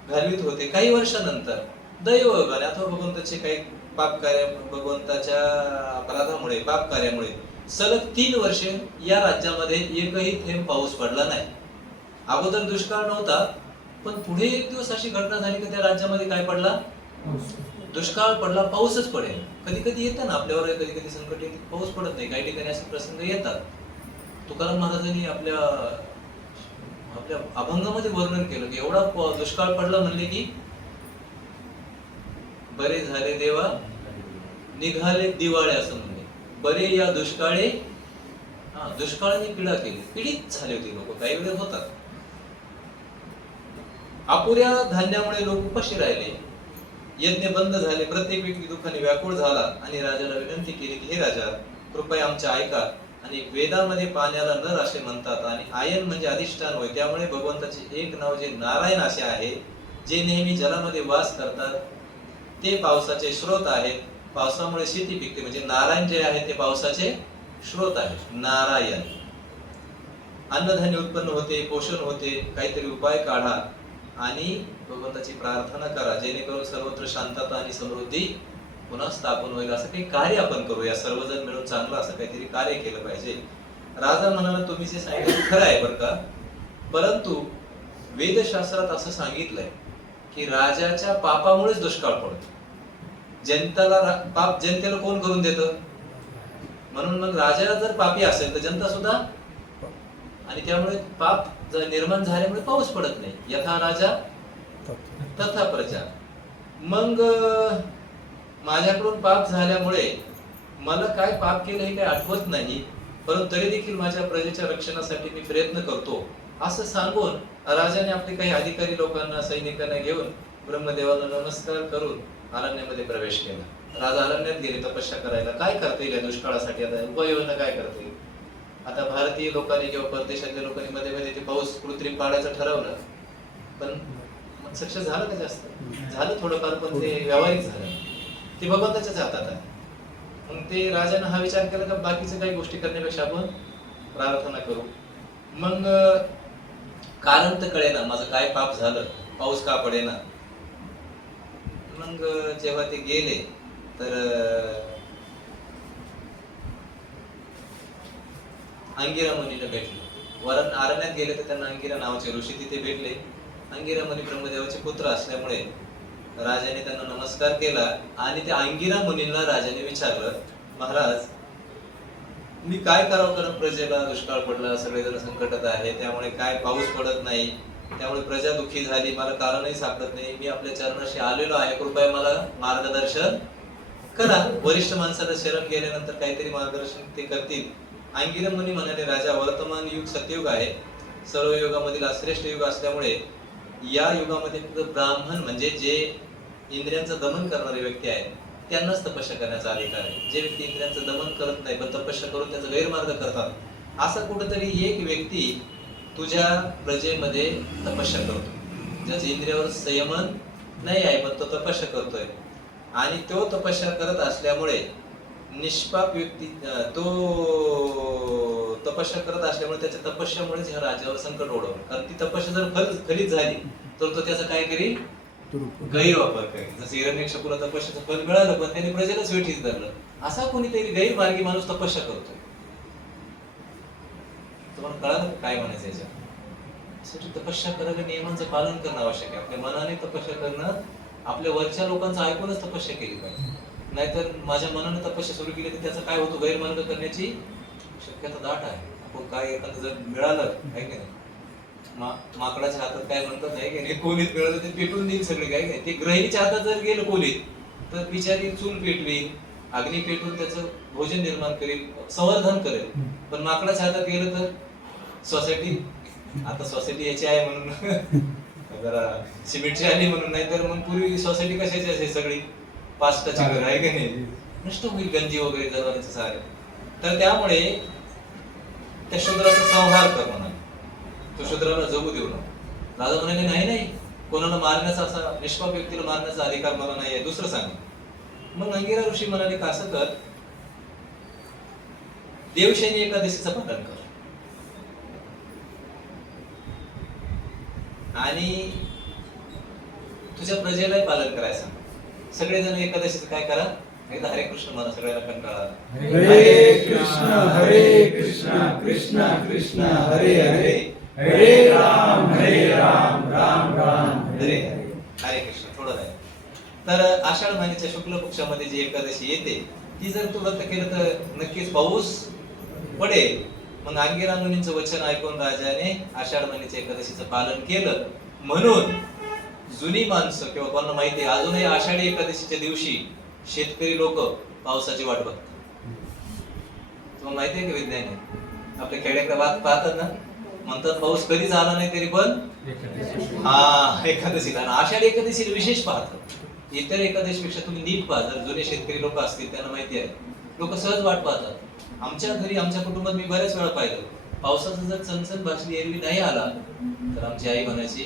घालवित होते. काही वर्षानंतर दैवयोगाने अथवा भगवंताचे काही पाप कार्य, भगवंताच्या अपराधामुळे, पाप कार्यामुळे सलग 3 वर्षे या राज्यामध्ये एकही थेंब पाऊस पडला नाही. अगोदर दुष्काळ नव्हता, पण पुढे एक दिवस अशी घटना झाली की त्या राज्यामध्ये काय पडला? दुष्काळ पडला, पाऊसच पडेल. कधी कधी येतं ना आपल्यावर, कधी कधी संकट येते, पाऊस पडत नाही. काही ठिकाणी असे प्रसंग येतात. तुकाराम महाराजांनी आपल्या अभंगामध्ये वर्णन केलं की एवढा दुष्काळ पडला म्हणले की बरे झाले देवा निघाले दिवाळे, असं म्हणले. बरे या दुष्काळे, दुष्काळाने पीडा केली, पीडित झाले होते लोक, काही वेळेस होतात. अपुऱ्या धान्यामुळे लोक उपाशी राहिले, यज्ञ बंद झाले, प्रत्येक व्यक्ती दुःखाने व्याकुळ झाला आणि राजाला विनंती केली की हे राजा, कृपया आमचे ऐका. आणि वेदामध्ये पाण्याला नर असे म्हणतात आणि आयन म्हणजे अधिष्ठान होय. त्यामुळे भगवंताचे एक नाव जे नारायण असे आहे, जे नेहमी जलामध्ये वास करतात, ते पावसाचे स्रोत आहेत. पावसामुळे शेती पिकते, म्हणजे नारायण जे आहे ते पावसाचे स्रोत आहे. नारायण. अन्नधान्य उत्पन्न होते, पोषण होते. काहीतरी उपाय काढा आणि भगवंताची प्रार्थना करा, जेणेकरून सर्वत्र शांतता आणि समृद्धी पुन्हा स्थापन होईल. असं काही कार्य आपण करूया, सर्वजण मिळून चांगलं असं काहीतरी कार्य केलं पाहिजे. राजा म्हणाला तुम्ही जे सांगितलं खरं आहे बरं का, परंतु वेदशास्त्रात असं सांगितलंय की राजाच्या पापामुळेच दुष्काळ पडतो. जनतेला पाप जनतेला कोण करून देतं? म्हणून मग राजा जर पापी असेल तर जनता सुद्धा, आणि त्यामुळे पाप जर निर्माण झाल्यामुळे पाऊस पडत नाही. यथा राजा तथा प्रजा. मग माझ्याकडून पाप झाल्यामुळे मला काय पाप केलं हे काही आठवत नाही, परंतु तरी देखील माझ्या प्रजेच्या रक्षणासाठी मी प्रयत्न करतो, असं सांगून राजाने आपले काही अधिकारी लोकांना, सैनिकांना घेऊन ब्रह्मदेवाला नमस्कार करून अरण्यामध्ये प्रवेश केला. राजा अरण्यात गेले तपस्या करायला. काय करता येईल या दुष्काळासाठी? आता उपाययोजना काय करता येईल? आता भारतीय लोकांनी किंवा परदेशातल्या लोकांनी मध्ये मध्ये ते पाऊस कृत्रिम पाडायचं ठरवलं, पण सक्सेस झालं का? जास्त झालं थोडंफार, पण ते व्यावहारिक झालं. ते भगवंताच्याच हातात आहे. मग ते राजाने हा विचार केला का बाकीच्या काही गोष्टी करण्यापेक्षा आपण प्रार्थना करू. मग कारण तर कळेना माझं काय पाप झालं, पाऊस का पडेना. मग जेव्हा ते गेले तर अंगिरा मुनीला भेटले. वरण अरण्यात गेले तर त्यांना अंगिरा नावाचे ऋषी तिथे भेटले. अंगिरा मुनी ब्रह्मदेवाचे पुत्र असल्यामुळे राजाने त्यांना नमस्कार केला आणि त्या अंगिरा मुनीला राजाने विचारलं, महाराज मी काय करावं, कारण प्रजेला दुष्काळ पडला, सगळेजण संकटात आहे, त्यामुळे काय पाऊस पडत नाही, त्यामुळे प्रजा दुःखी झाली, मला कारणही सापडत नाही, मी आपल्या चरणाशी आलेलो आहे, कृपया मला मार्गदर्शन करा. वरिष्ठ माणसाला शरण गेल्यानंतर काहीतरी मार्गदर्शन ते करतील. अंगिरा मुनी म्हणाले, राजा वर्तमान युग सतयुग आहे, सर्व युगामधील श्रेष्ठ युग असल्यामुळे या युगामध्ये फक्त ब्राह्मण म्हणजे जे इंद्रियांचं दमन करणारे व्यक्ती आहेत त्यांनाच तपस्या करण्याचा अधिकार आहे. जे व्यक्ती इंद्रियांचं दमन करत नाही पण तपस्या करून त्याचा गैरमार्ग करतात, असा कुठेतरी एक व्यक्ती तुझ्या प्रजेमध्ये तपस्या करतो, ज्याच्या इंद्रियावर संयमन नाही आहे पण तो तपस्या करतोय. आणि तो तपस्या करत असल्यामुळे निष्पाप व्यक्ती, तो तपस्या करत असल्यामुळे त्याच्या तपस्यामुळे ह्या राज्यावर संकट ओढवलं. कारण ती तपस्या जर फलित झाली तर तो त्याचा काय करील? गैरवापर करेल. जसं हिरण्यकशिपूला तपस्याचं फल मिळालं पण त्याने प्रजेलाच वेठीस धरलं. असा कोणीतरी गैरमार्गी माणूस तपस्या करतोय. तुम्हाला कळालं काय म्हणायचं याच्यात? तपस्या करायला नियमांचं पालन करणं आवश्यक आहे. आपल्या मनाने तपस्या करणं, आपल्या वरच्या लोकांचं ऐकूनच तपस्या केली पाहिजे. नाहीतर माझ्या मनाने तपस्या सुरू केली तर त्याचा काय होतो? गैरमार्ग करण्याची शक्यता दाट आहे. आपण काय एखादं जर मिळालं आहे की नाही, माकडाच्या हातात काय म्हणतात आहे की नाही, कोलीत मिळालं ते पेटून देईल सगळे, काय काय. ते ग्रहिणीच्या हातात जर गेलं कोलीत तर बिचारी चूल पेटवी, अग्नी पेटून त्याचं भोजन निर्माण करेल, संवर्धन करेल. पण माकडाच्या हातात गेलं तर सोसायटी, आता सोसायटी याची आहे म्हणून जरा सिमेंटची आली म्हणून, नाही तर मग पूर्वी सोसायटी कशाची असे सगळी पाचटाची घर आहे की नाही, नष्ट होईल गंजी वगैरे जनावरांचे सारे. तर त्यामुळे त्या शूद्राचा संहार कर म्हणा, तो शूद्राला जगू देऊ नका. राजा म्हणाले, नाही नाही, कोणाला मारण्याचा, असा निष्पाप व्यक्तीला मारण्याचा अधिकार मला नाही आहे, दुसरं सांग. मग अंगिरा ऋषी म्हणाले, का असं कर, देवशयनी एकादशीचं पालन कर. आणि तुझ्या प्रजेलाही पालन करायचं. सगळेजण एकादशीचं काय करा, एकदा हरे कृष्ण म्हणा, सगळ्याला कंटाळा. हरे कृष्ण कृष्ण कृष्ण हरे हरे, हरे राम राम राम हरे हरे कृष्ण. थोडं आहे. तर आषाढ महिन्याच्या शुक्ल पक्षामध्ये जी एकादशी येते ती जर तू व्रत केलं तर नक्कीच पाऊस पडेल. मग अंगिरा मुनींचं वचन ऐकून राजाने आषाढ महिन्याच्या एकादशीचं पालन केलं. म्हणून जुनी माणसं किंवा कोणाला माहिती आहे अजूनही आषाढी एकादशीच्या दिवशी शेतकरी लोक पावसाची वाट बघतात. तुम्हाला माहिती आहे की विज्ञान आहे आपल्या खेड्याकडे पाहतात ना, म्हणतात पाऊस कधीच आला नाही तरी पण एकादशीला. आषाढी एकादशीला विशेष पाहतात. इतर एकादशीपेक्षा तुम्ही नीट पहा. जर जुने शेतकरी लोक असतील त्यांना माहिती आहे, लोक सहज वाट पाहतात. आमच्या घरी आमच्या कुटुंबात मी बऱ्याच वेळा पाहिलं, पावसाचा जर चणचण भासली एरवी नाही आला तर आमची आई म्हणायची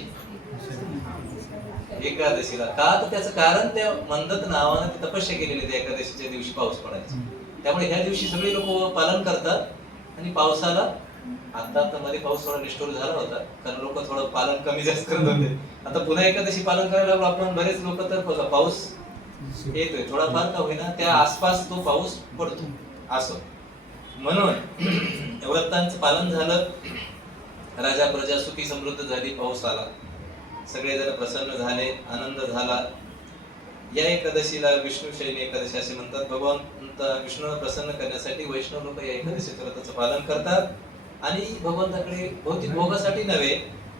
एकादशीला. का तर त्याचं कारण त्या म्हणतात नावानं ते तपस्या केलेली त्या एकादशीच्या दिवशी पाऊस पडायचा. त्यामुळे ह्या दिवशी सगळे लोक पालन करतात. आणि पावसाला आता मध्ये पाऊस थोडा निष्ठुर झाला होता कारण लोक थोडं पालन कमी जास्त करत होते. आता पुन्हा एकादशी पालन करायला लागलो आपण. बरेच लोक तर बघा पाऊस येतोय थोडाफार का होईना त्या आसपास तो पाऊस पडतो असं. म्हणून व्रतांचं पालन झालं, राजा प्रजा सुखी समृद्ध झाली, पाऊस आला, सगळेजण प्रसन्न झाले, आनंद झाला. या एकादशीला विष्णुशयनी एकादशी असे म्हणतात. भगवंत विष्णूला प्रसन्न करण्यासाठी वैष्णव लोक या एकादशीच्या व्रताचं पालन करतात. आणि भगवंताकडे भौतिक भोगासाठी नव्हे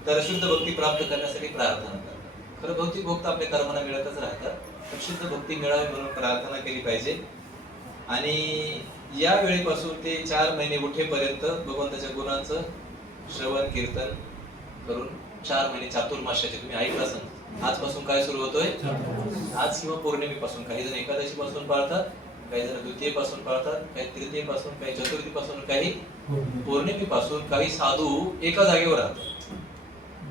तर शुद्ध भक्ती प्राप्त करण्यासाठी प्रार्थना करतात. खरं भौतिक भोग तर आपल्या कर्माला मिळतच राहतात, पण शुद्ध भक्ती मिळावी म्हणून प्रार्थना केली पाहिजे. आणि या वेळेपासून ते 4 महिने उठेपर्यंत भगवंताच्या गुणांचं श्रवण कीर्तन करून 4 महिने चातुर्मास्याचे तुम्ही ऐकलं असाल. आजपासून काय सुरू होतोय, आज किंवा पौर्णिमेपासून. काही जण एकादशी पासून पाळतात, काही जण द्वितीय पासून पाळतात, काही तृतीय पासून, काही चतुर्थी पासून, काही पौर्णिमेपासून. काही साधू एका जागेवर राहतात,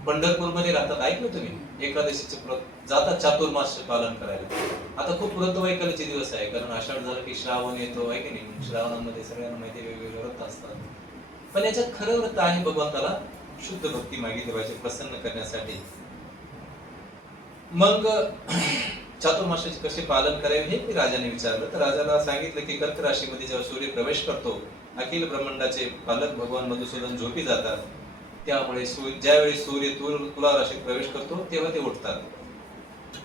पंढरपूरमध्ये राहतात. ऐकलं तुम्ही एकादशीचे जातात चातुर्मास्य पालन करायला. आता खूप व्रतवैकल्याचे दिवस आहे कारण आषाढ झाला की श्रावण येतो आहे की नाही. श्रावणामध्ये सगळ्यांना माहिती वेगवेगळे व्रत असतात. पण याच्यात खरं व्रत आहे भगवंताला शुद्ध भक्ती मागितली पाहिजे प्रसन्न करण्यासाठी. मग चातुर्मास्याचे कसे पालन करावे हे मी राजाने विचारलं. तर राजाला सांगितलं की कर्क राशीमध्ये जेव्हा सूर्य प्रवेश करतो, अखिल ब्रह्मांडाचे पालक भगवान मधुसूदन झोपी जातात. त्यामुळे ज्यावेळी सूर्य तुला राशीत प्रवेश करतो तेव्हा ते उठतात.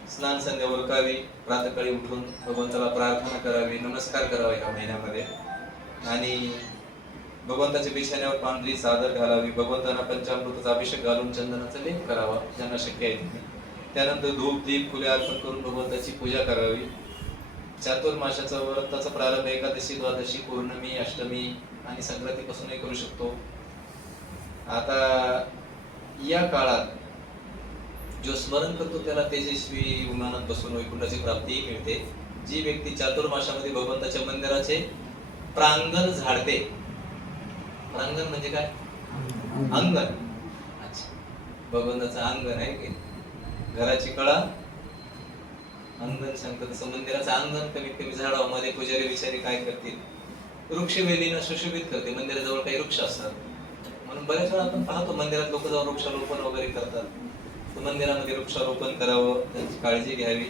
स्नान संध्या उरकावी, प्रातःकाळी उठून भगवंताला प्रार्थना करावी, नमस्कार करावा ह्या महिन्यामध्ये. आणि भगवंताच्या बिछाण्यावर पांढरी चादर घालावी, भगवंतांना पंचामृताचा अभिषेक घालून चंदनाचा लेप करावा ज्यांना शक्य आहे. त्यानंतर धूप दीप फुले अर्पण करून भगवंताची पूजा करावी. चातुर्माशाचा व्रताचा प्रारंभ एकादशी, द्वादशी, पौर्णमी, अष्टमी आणि संक्रांतीपासूनही करू शकतो. आता या काळात जो स्मरण करतो त्याला तेजस्वी विमानात बसून वैकुंठाची प्राप्ती मिळते. जी व्यक्ती चातुर्माशामध्ये भगवंताच्या मंदिराचे प्रांगण झाडते. प्रांगण म्हणजे काय, अंगण. अच्छा, भगवंताचं अंगण आहे की घराची कळा अंगण सांगतात तसं मंदिराचं अंगण कमीत कमी झाडावं. मध्ये पुजारी विचारी काय करतील, वृक्षवेलीनं सुशोभित करते. मंदिराजवळ काही वृक्ष असतात म्हणून बऱ्याच वेळा आपण पाहतो मंदिरात लोक जाऊन वृक्षारोपण वगैरे करतात. तर मंदिरामध्ये वृक्षारोपण करावं, त्यांची काळजी घ्यावी.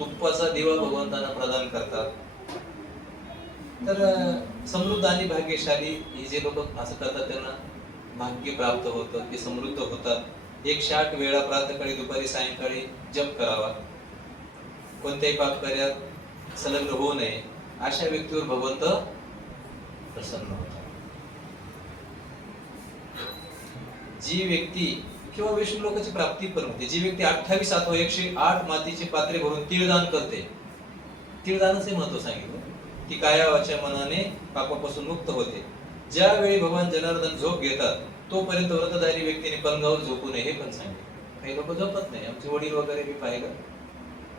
तुपाचा दिवा भगवंतांना प्रदान करतात. तर समृद्ध आणि भाग्यशाली हे जे लोक असं करतात त्यांना भाग्य प्राप्त होतं, ते समृद्ध होतात. 108 वेळा प्रातःकाळी, दुपारी, सायंकाळी जप करावा. कोणत्याही पापकार्यात संलग्न होऊ नये. अशा व्यक्तीवर भगवंत प्रसन्न होतात. जी व्यक्ती किंवा विष्णू लोकांची प्राप्ती पण होते. जी व्यक्ती 28 अथवा 108 मातीचे पात्रे भरून तीळदान करते, तीळदानाचे महत्व सांगितलं, ती काया वाचा मनाने पापापासून मुक्त होते. ज्यावेळी भगवान जनार्दन झोप घेतात तोपर्यंत व्रतधारी व्यक्तीने पलंगावर झोपू नये हे पण सांगितलं. काही लोक झोपत नाही. आमचे वडील वगैरे मी पाहिलं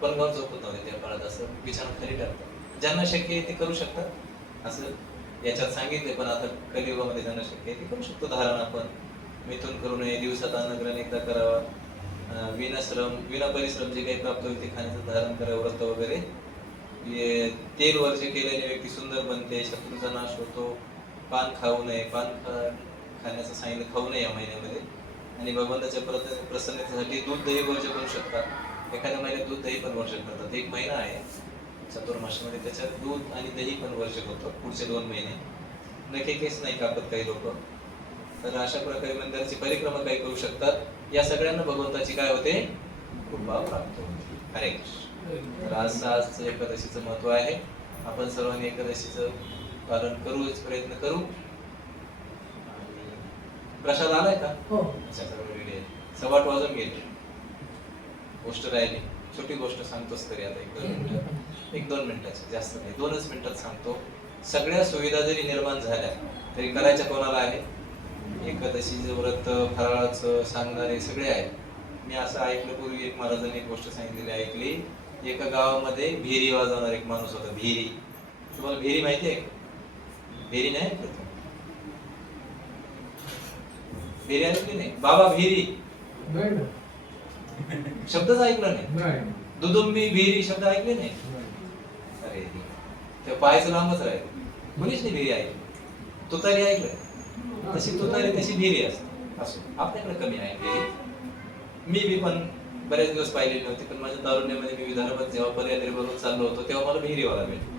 पलंगावर झोपत नव्हते त्या काळात, असं बिछाना खाली टाकतात. ज्यांना शक्य आहे ते करू शकतात असं याच्यात सांगितले. पण आता कलियुगामध्ये ज्यांना शक्य आहे ते करू शकतो धारण. आपण मिथून करू नये, दिवसात अन्नग्रहण एकदा करावा, विना परिश्रम जे काही प्राप्त होईल ते खाण्याचं धारण करावं, व्रत वगैरे तेल वर्ज केल्याने व्यक्ती सुंदर बनते, शत्रूचा नाश होतो, पान खाऊ नये, खाण्याचं सांगितलं, खाऊ नये या महिन्यामध्ये. आणि भगवंताच्या प्रसन्नतेसाठी दूध दही वर्ज करू शकतात. एखाद्या महिन्यात दूध दही पण वर्ज करतात. एक महिना आहे चातुर्मासामध्ये, त्याच्यात दूध आणि दही पण वर्ज होतं पुढचे 2 महिने. नखे केस नाही कापत काही लोक. तर अशा प्रकारे मंदिराची परिक्रमा काही करू शकतात. या सगळ्यांना भगवंताची काय होते, कृपा प्राप्त होते. हरे कृष्ण. तर आज एकादशीचं महत्व आहे. आपण सर्वांनी एकादशीचं पालन करू, प्रयत्न करू. प्रसाद आलाय का? हो. रेडी आहे. 8:15 वाजून गेले. गोष्ट राहिली, छोटी गोष्ट सांगतोच तरी आता 1-2 मिनिटाची, जास्त नाही, 2च मिनिटात सांगतो. सगळ्या सुविधा जरी निर्माण झाल्या तरी करायच्या कोणाला आहे? एकादशीचं व्रत, फराळाचं सांगणारे सगळे आहेत. मी असं ऐकलं पूर्वी, एक महाराजांनी एक गोष्ट सांगितलेली ऐकली. एका गावामध्ये भेरी वाजवणार एक माणूस होता. भेरी, तुम्हाला भेरी माहिती आहे? भेरी नाही ऐकलं? भेरी ऐकली नाही? बाबा भेरी शब्दच ऐकला नाही. दुदुंबी भेरी शब्द ऐकले नाही? अरे ते पाहायचं लांबच राहील. मुलीच नाही भेरी ऐकली. तुतारी ऐकलं? तशी तुतारी तशी भेरी असते. असो, आपल्याकडे कमी आहे भेरी. मी पण बरेच दिवस पाहिलेली नव्हती, पण माझ्या तारुण्यामध्ये मी विदर्भात जेव्हा पर्यटन बरोबर चाललो होतो तेव्हा मला भेरीवाला भेटला.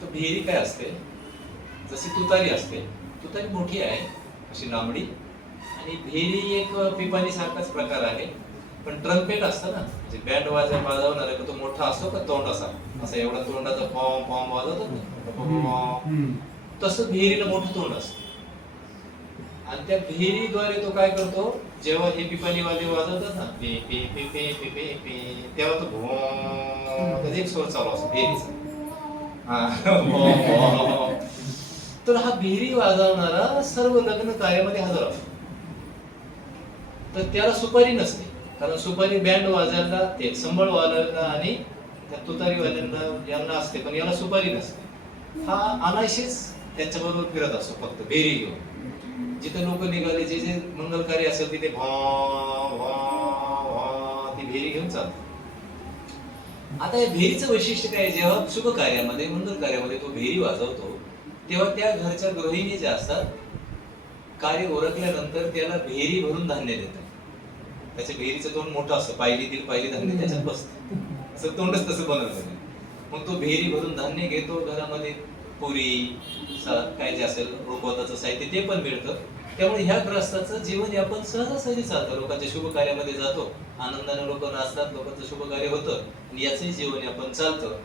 तर भेरी काय असते? जशी तुतारी असते, तुतारी मोठी आहे अशी लांबडी, आणि भेरी एक पिपाणी सारखाच प्रकार आहे. पण ट्रम्पेट असतं ना, म्हणजे बँड वाजवणार आहे, तो मोठा असतो का तोंड असा एवढा तोंडाचा पॉम पॉम वाजवतात ना, तसं भेरीला मोठं तोंड असतं. आणि त्या भेरीद्वारे तो काय करतो, जेव्हा हे पिपाणीवाले वाजवतात ना, पे पे पे पे पे पे पे, तेव्हा तो त्याचा एक स्वर चालू असतो भेरीचा. तर हा भेरी वाजवणारा सर्व लग्न कार्यामध्ये हजर असतो. तर त्याला सुपारी नसते, कारण सुपारी बँड वाजायला, ते संबळ वाजायला आणि त्या तुतारी वाल्यांना यांना असते, पण याला सुपारी नसते. हा अनायशीच त्यांच्याबरोबर फिरत असतो, फक्त भेरी घेऊन. जिथे लोक निघाले, जे जे मंगल कार्य असेल तिथे ती भेरी घेऊन चालतो. आता या भेरीचं वैशिष्ट्य काय? जेव्हा शुभ कार्यामध्ये, मंगल कार्यामध्ये तो भेरी वाजवतो, तेव्हा त्या घरच्या गृहिणी ज्या असतात, कार्य ओरखल्यानंतर त्याला भेरी भरून धान्य देतात. त्याच्या भेरीचं तोंड मोठं असतं, पायलीतील पायली धान्य त्याच्यात बसतं, असं तोंडच तसं बनवलं. मग तो भेरी भरून धान्य घेतो. घरामध्ये पुरी, काय जे असेल रुखवताचं साहित्य ते पण मिळतं. त्यामुळे ह्या ग्रस्ताचं जीवन यापन सहजासहजी चालतं. लोकांच्या शुभ कार्यामध्ये जातो, आनंदाने लोक नाचतात, लोकांचं शुभ कार्य होतं, आणि याचंही जीवन यापन चालतं.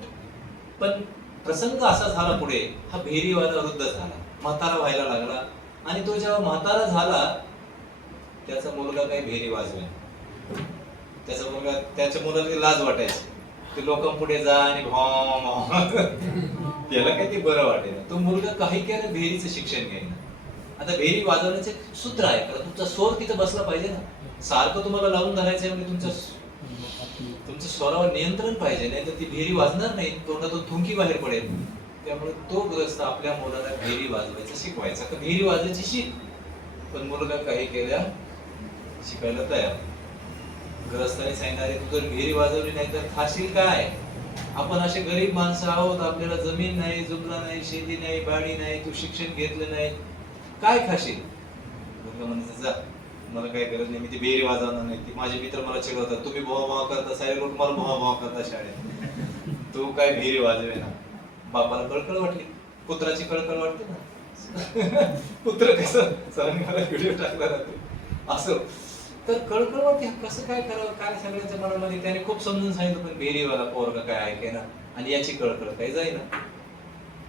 पण प्रसंग असा झाला पुढे, हा भेरीवाला वृद्ध झाला, म्हातारा व्हायला लागला. आणि तो जेव्हा म्हातारा झाला, त्याचा मुलगा काही भेरी वाजवेल. त्याच्या मुलाला लाज वाटायची, ते लोकांपुढे जा आणि त्याला काही ते बरं वाटेल. तो मुलगा काही केलं, भेरीचं शिक्षण घ्यायला. आता भेरी वाजवण्याचे सूत्र आहे, कारण तुमचा स्वर तिथं बसला पाहिजे ना. सारखं तुम्हाला लावून धरायचं म्हणजे तुमच्या स्वरावर नियंत्रण पाहिजे, नाही तर ती भेरी वाजणार नाही, तोंडातून थुंकी बाहेर पडेल. त्यामुळे तो ग्रस्त आपल्या मुलाला भेरी वाजवायचं शिकवायचा, तर भेरी वाजवायची शिक. पण मुलगा काही केल्या शिकायला तयार. ग्रस्ताने सांगणारे, तू जर भेरी वाजवली नाही तर खाशील काय? आपण असे गरीब माणसं आहोत, आपल्याला जमीन नाही, जुमला नाही, शेती नाही, बाडी नाही, तू शिक्षण घेतलं नाही, काय खाशील? मुलगा म्हणजे जा, मला काय गरज नाही, मी ती भेरी वाजवणार नाही. ती माझे मित्र मला चिडवतात, तुम्ही भोवा करता, सारे लोक मला भोवा करता शाळेत, तू काय भेरी वाजवे ना. बापाला कळकळ वाटली, पुत्राची कळकळ वाटते ना. पुत्र कसं, सरांनी मला व्हिडिओ टाकला जातो असं, तर कळकळ वाटते, कसं काय करावं काय सगळ्यांच्या मनामध्ये. त्याने खूप समजून सांगितलं, पण भेरीवाला पोरगा काय ऐके ना, आणि याची कळकळ काही जाईना.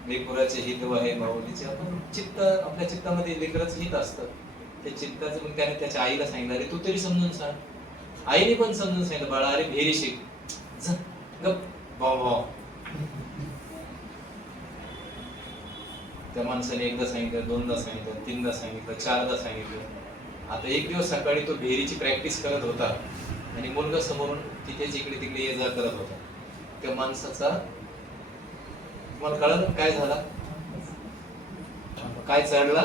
लेकराचे हित आहे माऊलीचे, आपण चित्त, आपल्या चित्तामध्ये लेकराचं हित असतं, त्या चित्ताचं. मग त्याने त्याच्या आईला सांगितलं, अरे तू तरी समजून सांग. आईने पण समजून सांगितलं, बाळा अरे भेरी शिक, गप भाऊ. त्या माणसाने एकदा सांगितलं, दोनदा सांगितलं, तीनदा सांगितलं, चारदा सांगितलं. आता एक दिवस सकाळी तो भेरीची प्रॅक्टिस करत होता, आणि मुलगा समोरून तिथेच इकडे तिकडे ये जा करत होता. त्या माणसाचा, तुम्हाला कळलं काय झाला, काय चढला,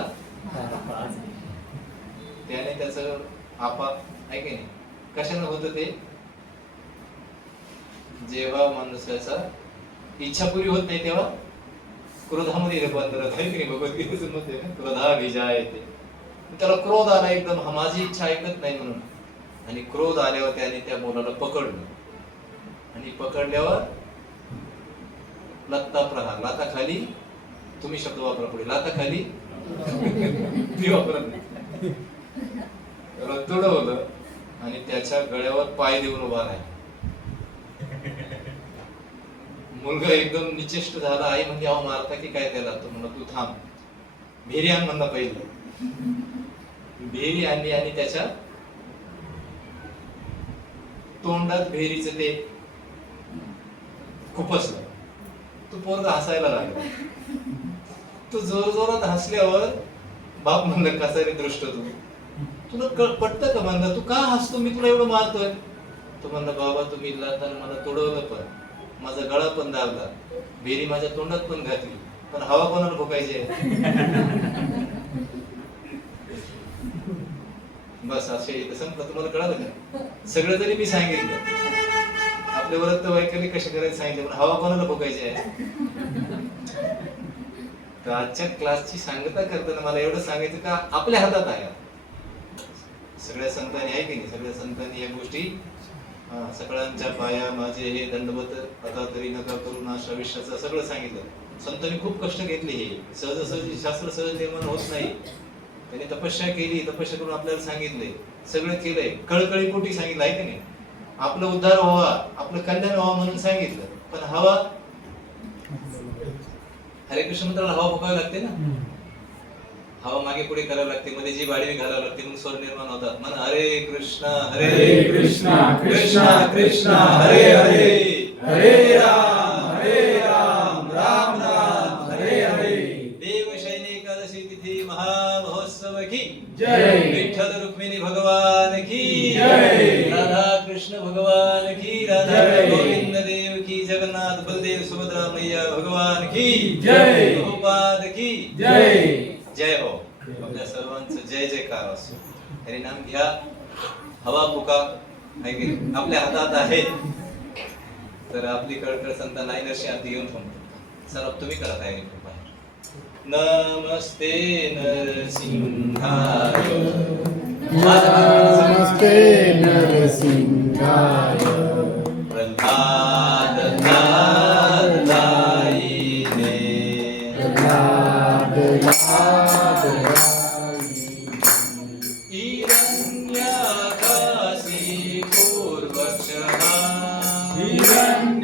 त्याने त्याचं आपा आहे की नाही, कशानं होतं ते, जेव्हा माणसाचा इच्छा पुरी होत नाही तेव्हा क्रोधामध्ये रूपांतर आहे की नाही. भगवद्गीतेचं मत आहे ना, क्रोधाभिजायते. त्याला क्रोध आला एकदम, हा माझी इच्छा ऐकत नाही म्हणून. आणि क्रोध आल्यावर त्याने त्या मुलाला पकडलं आणि पकडल्यावर लत्ता प्रहार, लाता खाली, तुम्ही शब्द वापरा पुढे, लाता खाली ती वापरत नाही. त्याला तुडवलं आणि त्याच्या गळ्यावर पाय देऊन उभा राहिला. मुलगा एकदम निचेष्ट झाला. आई म्हणजे अहो मारता की काय त्याला? तो म्हणला तू थांब, भेरी आण म्हणला. पहिलं भेरी आणली आणि त्याच्या तोंडात भेरीचं ते खुपसलं. तो पोरगा हसायला लागला. तो जोर जोरात हसल्यावर बाप म्हणलं कसा रे दृष्ट तू, तुला पटतं का? म्हणलं तू का हसतो, मी तुला एवढं मारतोय. तो म्हणला बाबा तुम्ही लाताना मला तोडवलं, पण माझा गळा पण दाबला, भेरी माझ्या तोंडात पण घातली, पण हवा कोणाला फुकायची आहे? बस असे संपलं. तुम्हाला कळालं का? सगळं जरी मी सांगितलं, आपल्या व्रत वैकल्य कसे करायचं सांगितलं, पण हवा कोणाला फुकायची आहे? तर आजच्या क्लासची सांगता करताना मला एवढं सांगायचं का आपल्या हातात आहे. सगळ्या संतांनी आहे की नाही, सगळ्या संतांनी या गोष्टी सगळ्यांच्या पाया माझे हे दंडवत आता तरी नका करून अशा विश्वाचं सगळं सांगितलं. संतांनी खूप कष्ट घेतले. हे सहजासहजी शास्त्र सहज निर्माण होत नाही. त्यांनी तपस्या केली, तपस्या करून आपल्याला सांगितलंय, सगळं केलंय, कळकळीपोटी सांगितलं आहे की नाही. आपलं उद्धार व्हावा, आपलं कल्याण व्हावं म्हणून सांगितलं. पण हवा, हरे कृष्ण मंत्राला हवा फुकावी लागते ना, हवा मागे पुढे करावी लागते, मध्ये जी वाढवी घालावी लागते, मग स्वर निर्माण होतात. मन हरे कृष्ण कृष्ण कृष्ण हरे हरे, हरे राम राम राम हरे हरे. देवशयनी एकादशी तिथी महामहोत्सव की जय. विठ्ठल रुक्मिणी भगवान की जय. राधा कृष्ण भगवान की, राधा गोविंद देव की, जगन्नाथ बलदेव सुभद्रा मैया भगवान की जय. प्रभुपाद की जय. जय हो. आपल्या सर्वांचं जय जयकार असो. हरिनाम घ्या, हवा फुका, आपल्या हातात आहे. तर आपली कळकळ संतान लाईनरशी आधी येऊन थांबतो. चला तुम्ही करा तयारी. नमस्ते नरसिंहाय, नमस्ते नरसिंहाय, प्रल्हाद नारायणे, प्रल्हाद हिरण्यकाशी पूर्वक्षः, हिरण्यकशिपूर्वक्षः,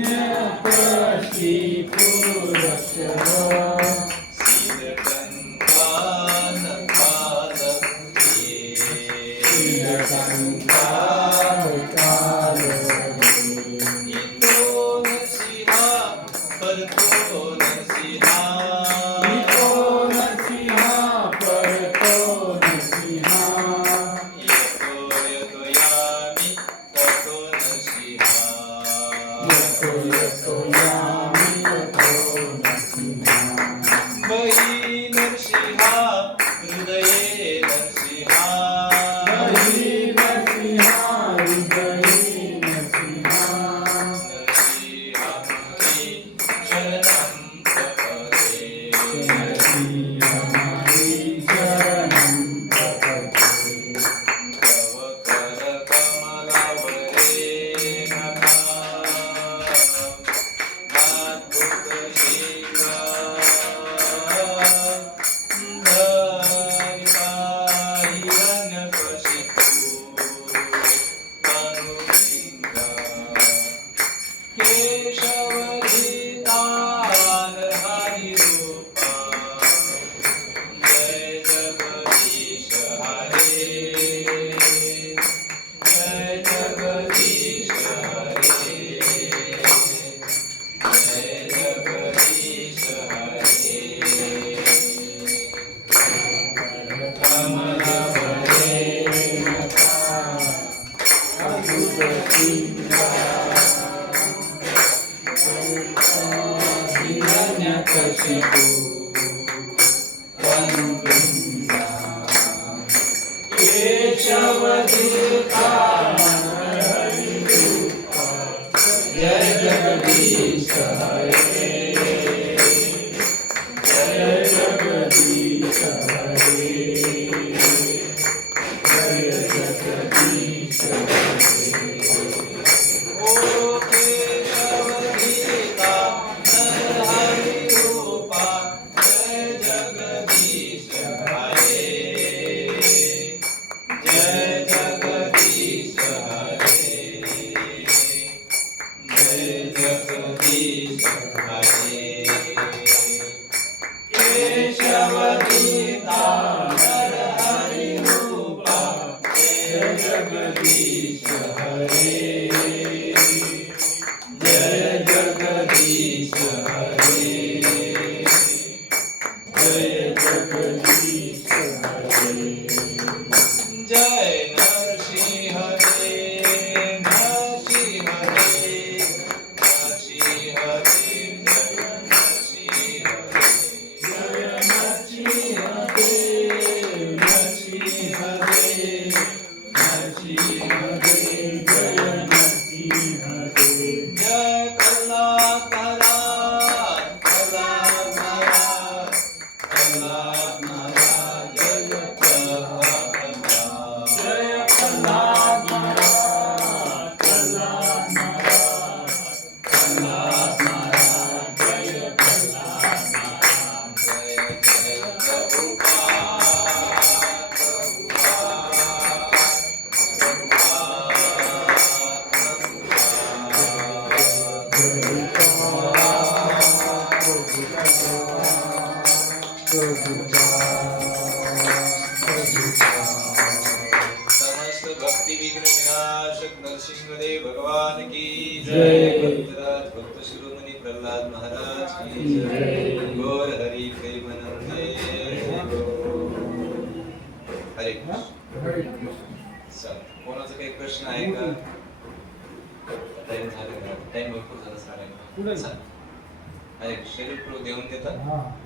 जय जय जगदीश हरे, जय जगदीश हरे, जय जगदीश हरे, जय नरसिंह हरे, नरसिंह हरे, नरसिंह हरे, जय नरसिंह हरे, जय नरसिंह देव, नरसिंह देव, जय नरसिंह देव, जय प्रल्हाद महाराज, प्रल्हाद महाराज, प्रल्हाद महाराज, जय प्रल्हाद महाराज, जय प्रल्हाद महाराज, प्रल्हाद महाराज, प्रल्हाद महाराज, जय प्रल्हाद महाराज, जय जय प्रभुपाद, समस्त भक्ति विघ्न विनाशक नरसिंहदेव भगवान की जय। भक्तराज भक्त शिरोमणि प्रल्हाद महाराज की जय। गौर हरि प्रेमानंदे हरे कृष्ण। चल, कोणाचा काही प्रश्न आहे का? टाइम झाला, टाइम भरपूर झाला, साडे. चल. हरे कृष्ण. शरीर देऊन देतात.